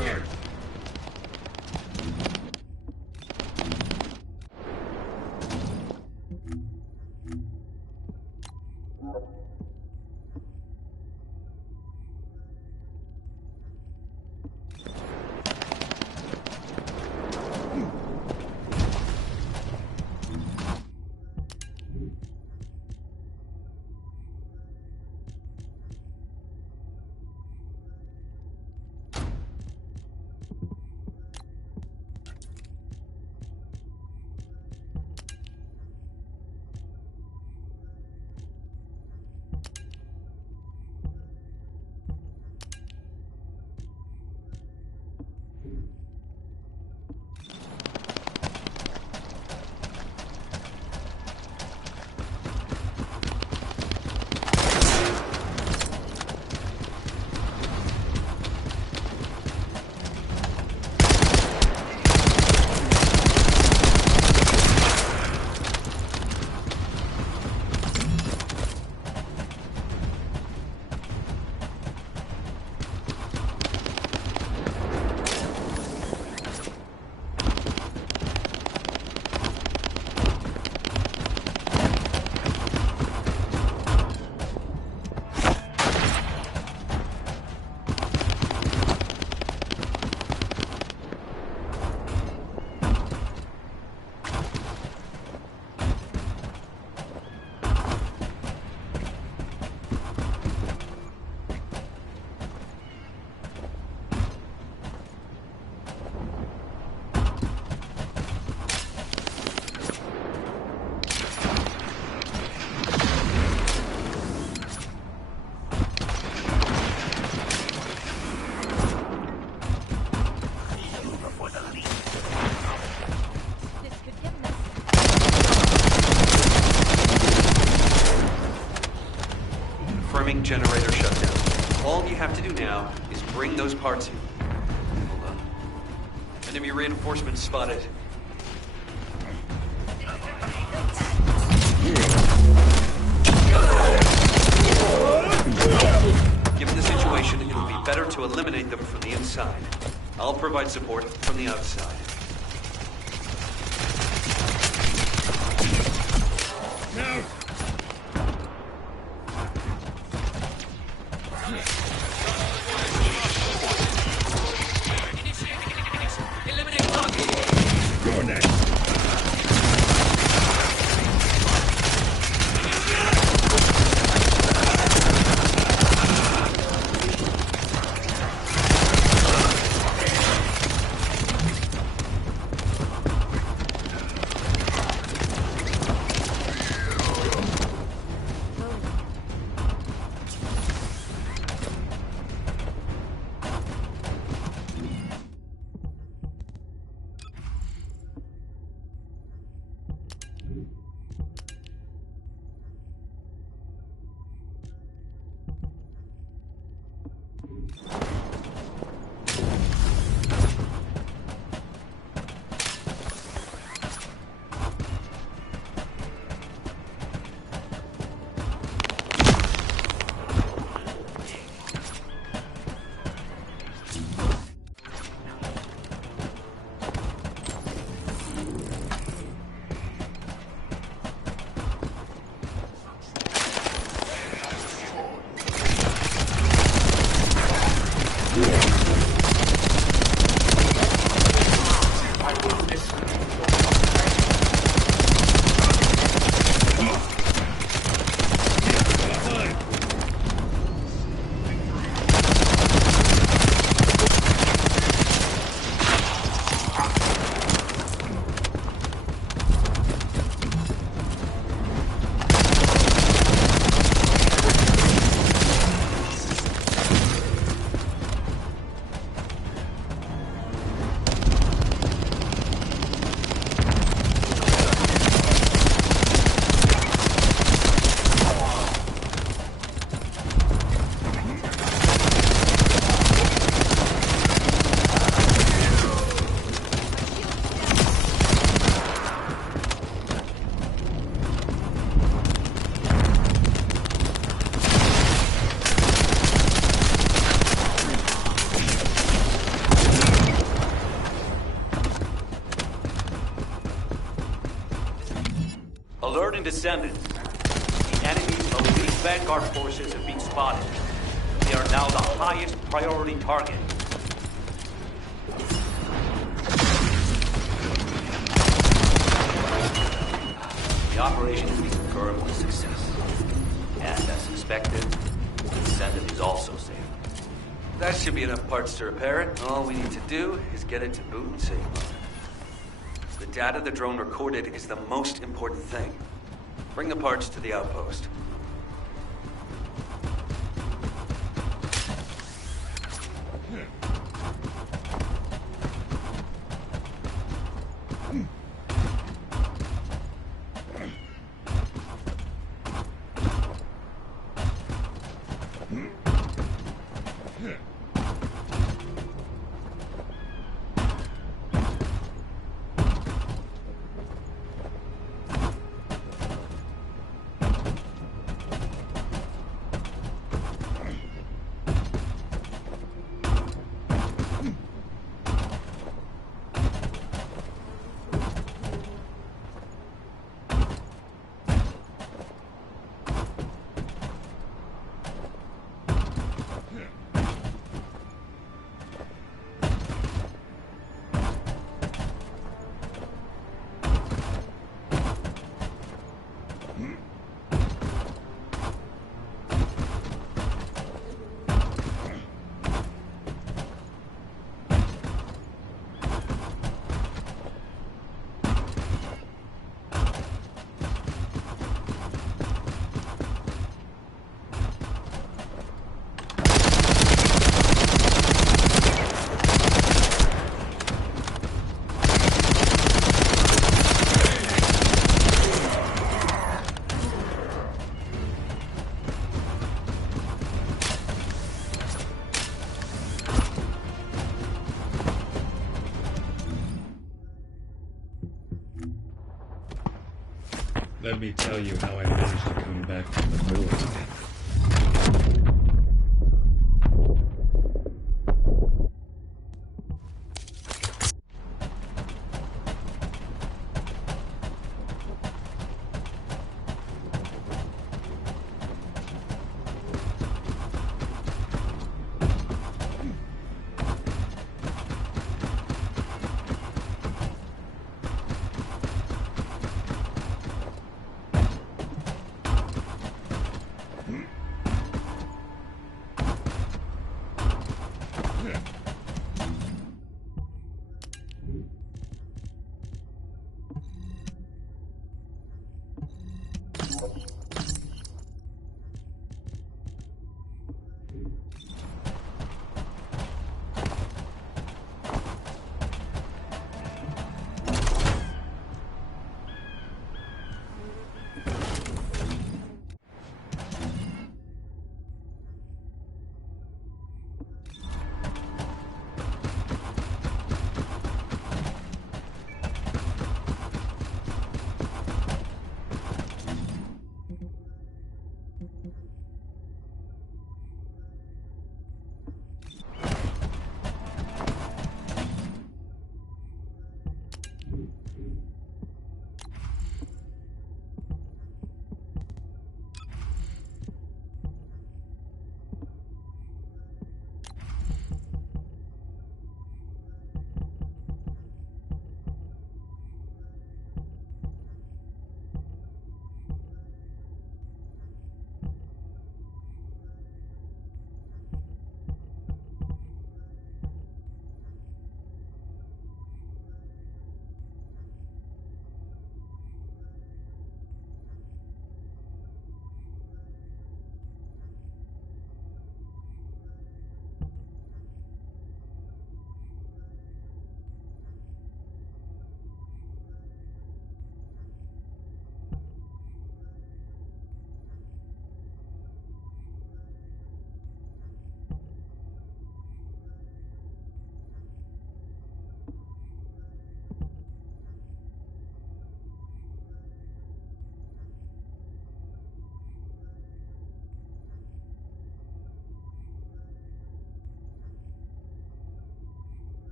Bring those parts in. Hold on. Enemy reinforcements spotted. Given the situation, it'll be better to eliminate them from the inside. I'll provide support from the outside. Now! You're next. Alert and Descendant. The enemy's elite Vanguard forces have been spotted. They are now the highest priority target. The operation has been confirmed with success. And as expected, Descendant is also safe. That should be enough parts to repair it. All we need to do is get it to boot and save mode. The data the drone recorded is the most important thing. Bring the parts to the outpost. Let me tell you how I managed to come back from the ruins.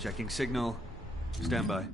Checking signal. Stand by.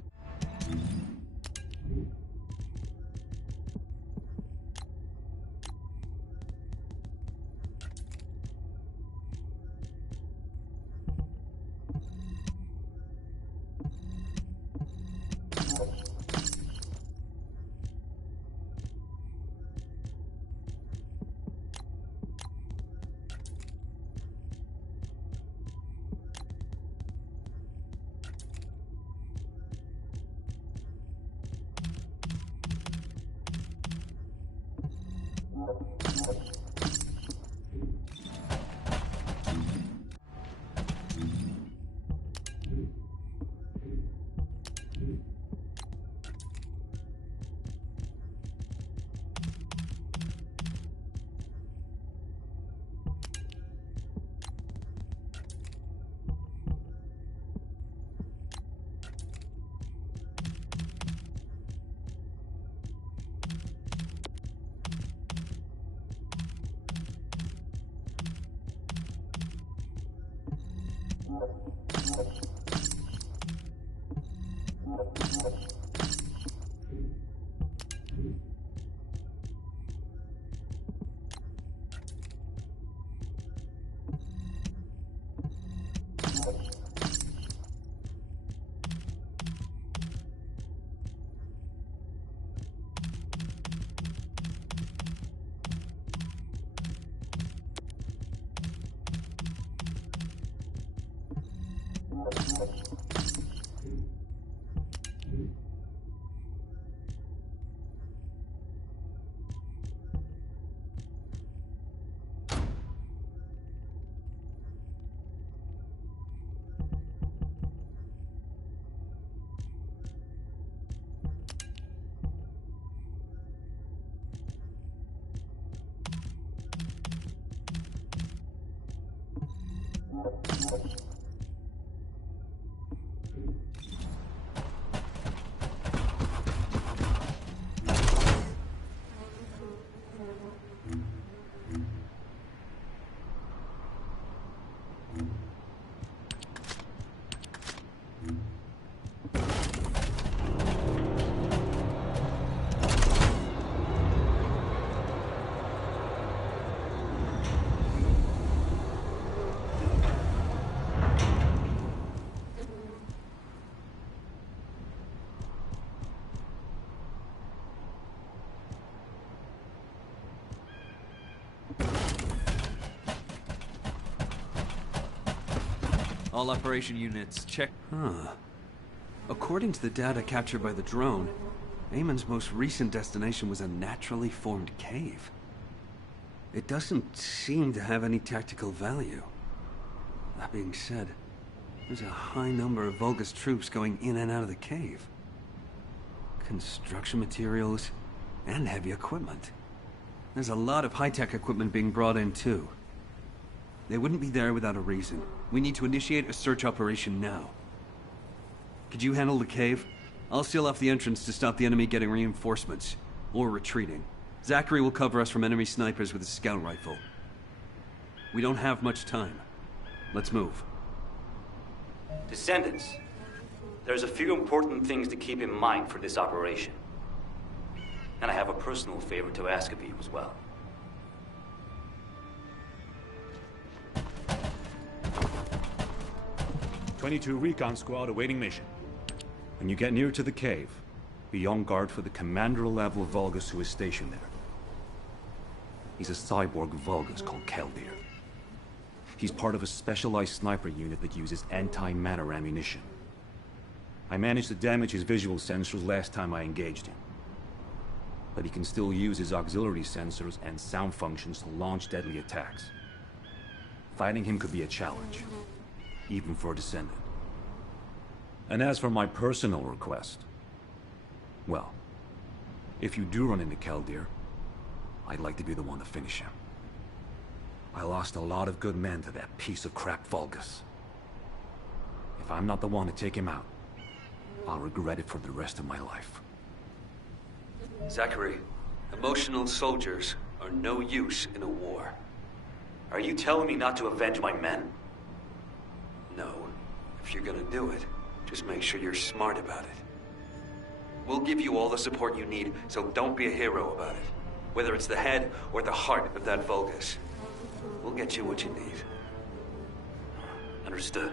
All operation units, check. Huh. According to the data captured by the drone, Eamon's most recent destination was a naturally formed cave. It doesn't seem to have any tactical value. That being said, there's a high number of Vulgus troops going in and out of the cave. Construction materials and heavy equipment. There's a lot of high-tech equipment being brought in too. They wouldn't be there without a reason. We need to initiate a search operation now. Could you handle the cave? I'll seal off the entrance to stop the enemy getting reinforcements, or retreating. Zachary will cover us from enemy snipers with his scout rifle. We don't have much time. Let's move. Descendants, there's a few important things to keep in mind for this operation. And I have a personal favor to ask of you as well. '22 Recon Squad awaiting mission. When you get near to the cave, be on guard for the commander-level Vulgus who is stationed there. He's a cyborg Vulgus called Keldir. He's part of a specialized sniper unit that uses anti-matter ammunition. I managed to damage his visual sensors last time I engaged him. But he can still use his auxiliary sensors and sound functions to launch deadly attacks. Fighting him could be a challenge, even for a Descendant. And as for my personal request, well, if you do run into Keldir, I'd like to be the one to finish him. I lost a lot of good men to that piece of crap Vulgus. If I'm not the one to take him out, I'll regret it for the rest of my life. Zachary, emotional soldiers are no use in a war. Are you telling me not to avenge my men? No. If you're gonna do it, Just make sure you're smart about it. We'll give you all the support you need, so don't be a hero about it. Whether it's the head or the heart of that Vulgus. We'll get you what you need. Understood?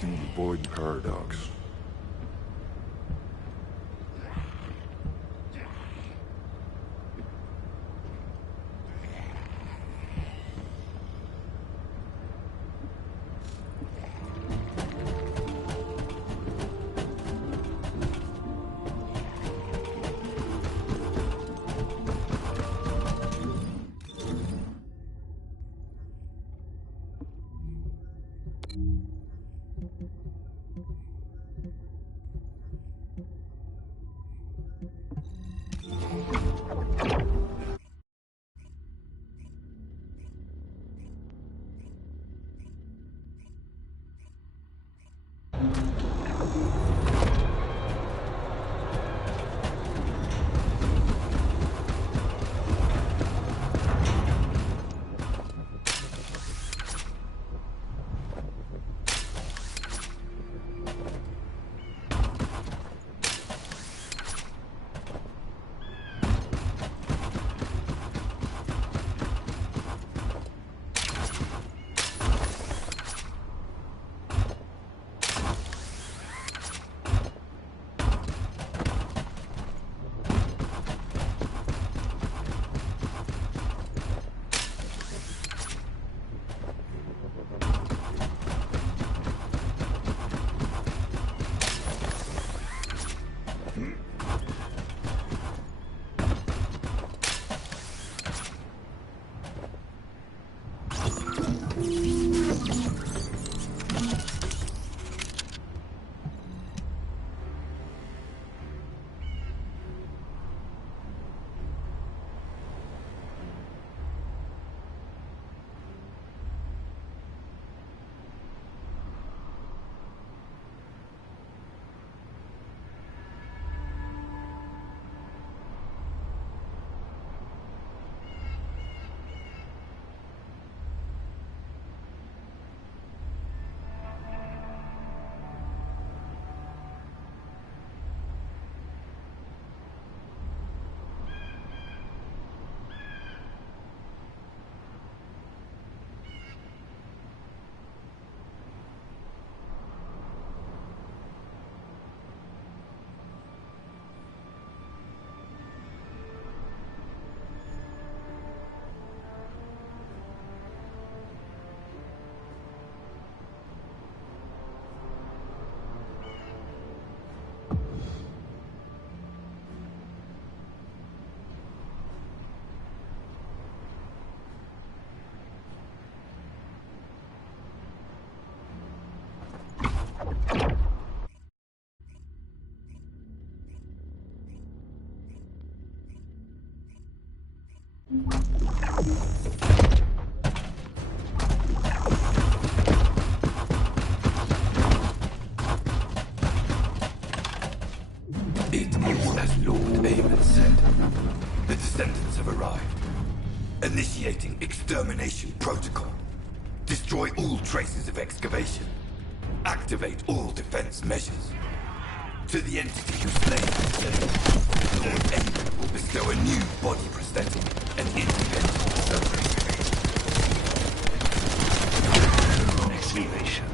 using the void paradox. It is as Lord Aemon said. The Descendants have arrived. Initiating extermination protocol. Destroy all traces of excavation. Activate all defense measures. To the entity who slain Lord Aemon will bestow a new body prosthetic and independent surgery. Excavation.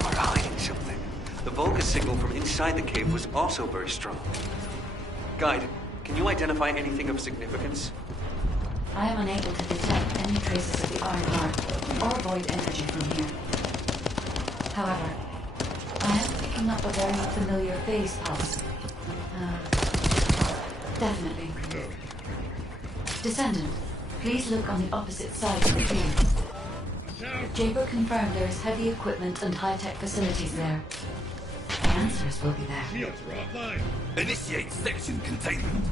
We are hiding something. The Vulgus signal from inside the cave was also very strong. Guide, can you identify anything of significance? I am unable to detect any traces of the Iron Heart or void energy from here. However, I am picking up a very familiar phase pulse. Definitely. Descendant, please look on the opposite side of the cave. Jaber confirmed there is heavy equipment and high-tech facilities there. The answers will be there. Shields are offline. Initiate section containment.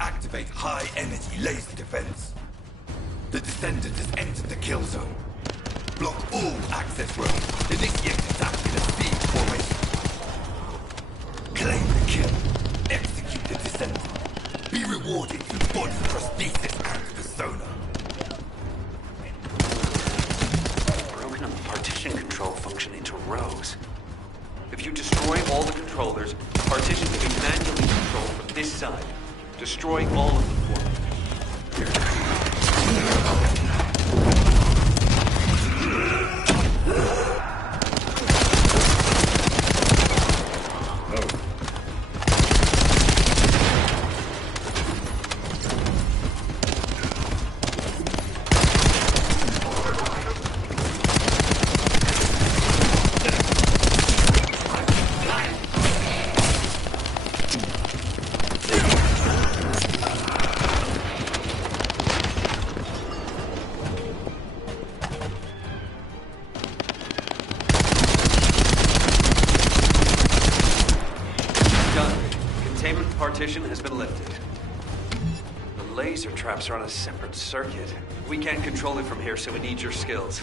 Activate high-energy laser defense. The Descendant has entered the kill zone. Block all access roads. Initiate attack in a siege formation. Claim the kill. Execute the Descendant. Be rewarded with body prosthesis and persona. Broken up the partition control function into rows. If you destroy all the controllers, partitions will be manually controlled from this side. Destroy all of them for me. partition has been lifted. The laser traps are on a separate circuit. We can't control it from here, so we need your skills.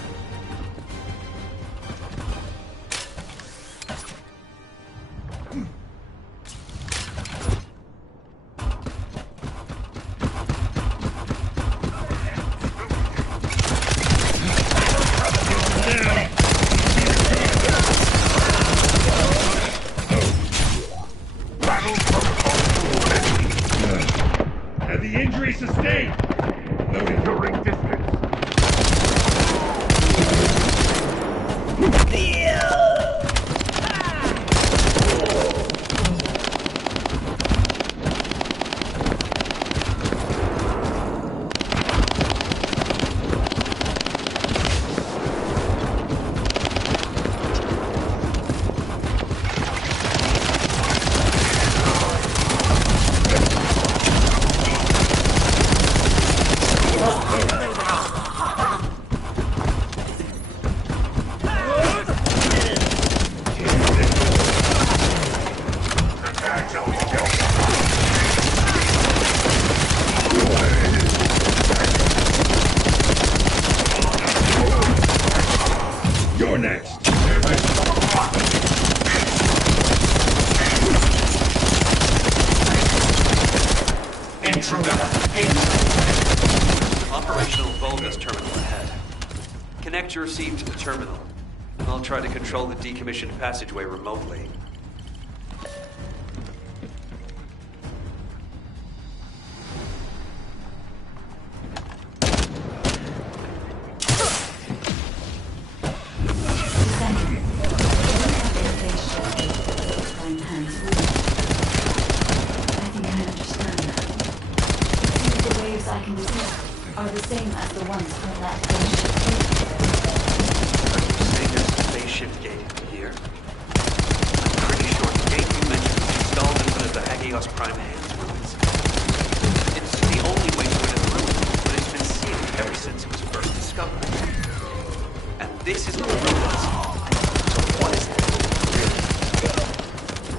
Heavy injury sustained. Monitoring distance. You're next. Operational Volga's terminal ahead. Connect your receive to the terminal. I'll try to control the decommissioned passageway remotely. Are the same as the ones from that Say there's a spaceship gate here? I'm pretty sure the gate you mentioned was installed in one of the Hagios Prime Hands ruins. It's the only way to enter the ruin, but it's been sealed ever since it was first discovered. And this is the ruins. So what is it?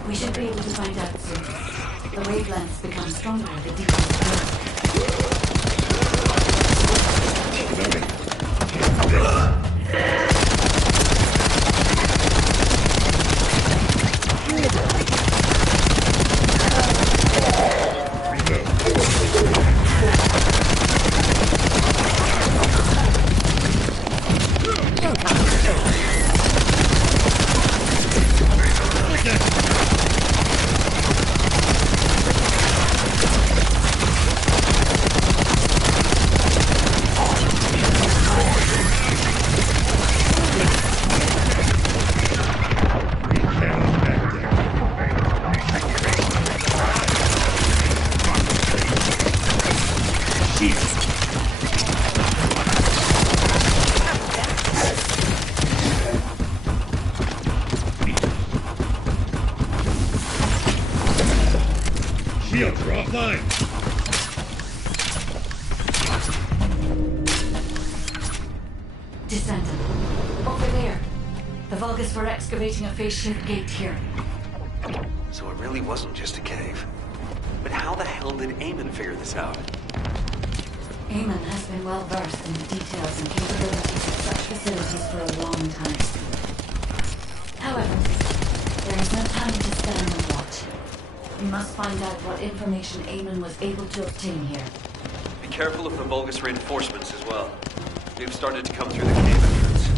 We should be able to find out soon. The wavelengths become stronger the deeper it goes. Shields are offline. Descendent. Over there. The Vulgus were excavating a phase-shift gate here. So it really wasn't just a cave. But how the hell did Eamon figure this out? Eamon has been well versed in the details and capabilities of such facilities for a long time. However, there is no time to stand and watch. We must find out what information Eamon was able to obtain here. Be careful of the Vulgus reinforcements as well. They've started to come through the cave entrance.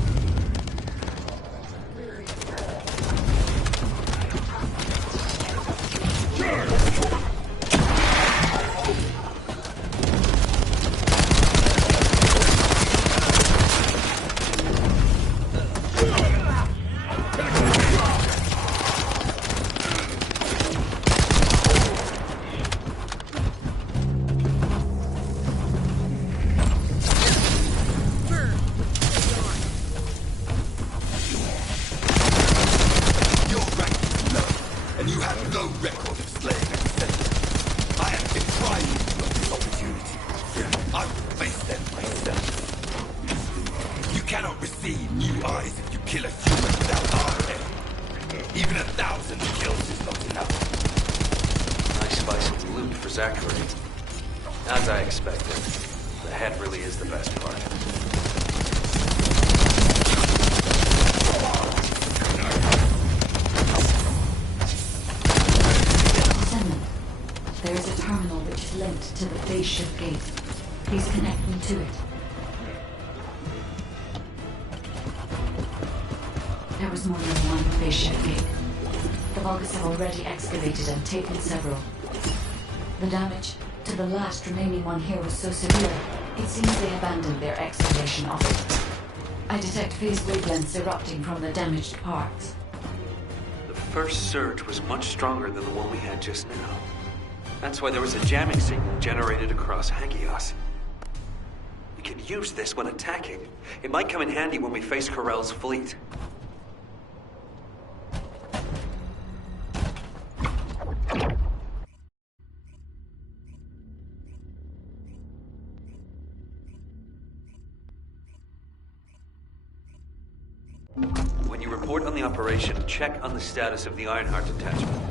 Nice buy some loot for Zachary. As I expected, the head really is the best part. Descendant, there is a terminal which is linked to the phase shift gate. Please connect me to it. There was more than one phase shift gate. The Vulgus have already excavated and taken several. The damage to the last remaining one here was so severe, it seems they abandoned their excavation of it. I detect phase wavelengths erupting from the damaged parts. The first surge was much stronger than the one we had just now. That's why there was a jamming signal generated across Hagios. We could use this when attacking. It might come in handy when we face Corell's fleet. When you report on the operation, check on the status of the Ironheart detachment.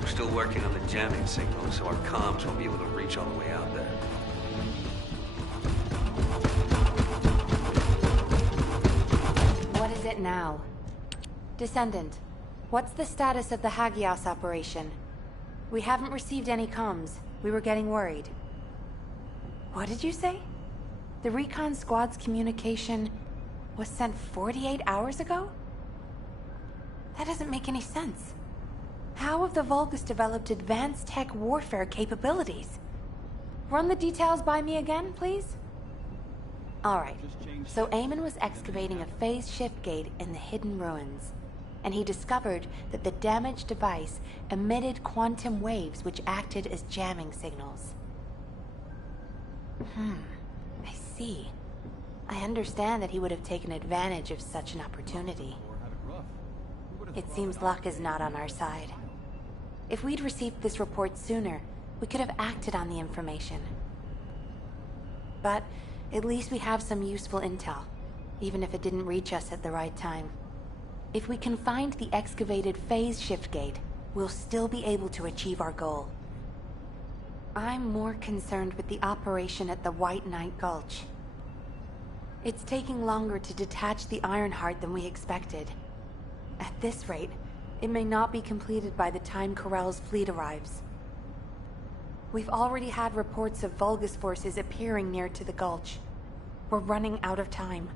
We're still working on the jamming signal, so our comms won't be able to reach all the way out there. What is it now? Descendant, what's the status of the Hagios operation? We haven't received any comms. We were getting worried. What did you say? The recon squad's communication was sent 48 hours ago? That doesn't make any sense. How have the Vulgus developed advanced tech warfare capabilities? Run the details by me again, please? Alright, so Eamon was excavating a phase shift gate in the hidden ruins, and he discovered that the damaged device emitted quantum waves which acted as jamming signals. I see. I understand that he would have taken advantage of such an opportunity. It seems luck is not on our side. If we'd received this report sooner, we could have acted on the information. But at least we have some useful intel, even if it didn't reach us at the right time. If we can find the excavated phase shift gate, we'll still be able to achieve our goal. I'm more concerned with the operation at the White Knight Gulch. It's taking longer to detach the Ironheart than we expected. At this rate, it may not be completed by the time Corell's fleet arrives. We've already had reports of Vulgus forces appearing near to the Gulch. We're running out of time.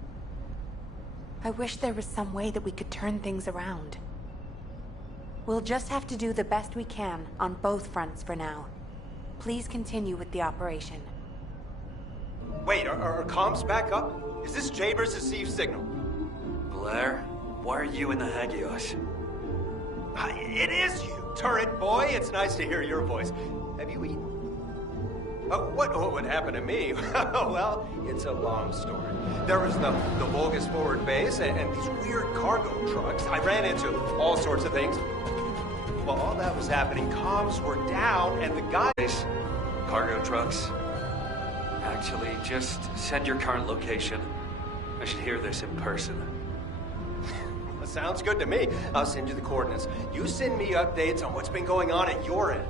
I wish there was some way that we could turn things around. We'll just have to do the best we can on both fronts for now. Please continue with the operation. Wait, are comms back up? Is this Jaber's received signal? Blair, why are you in the Hagios? It is you, turret boy. It's nice to hear your voice. Have you eaten? Oh, what would happen to me? Well, it's a long story. There was the Vulgus forward base and these weird cargo trucks. I ran into all sorts of things. While all that was happening, comms were down and the guys... Cargo trucks? Actually, just send your current location. I should hear this in person. Sounds good to me. I'll send you the coordinates. You send me updates on what's been going on at your end.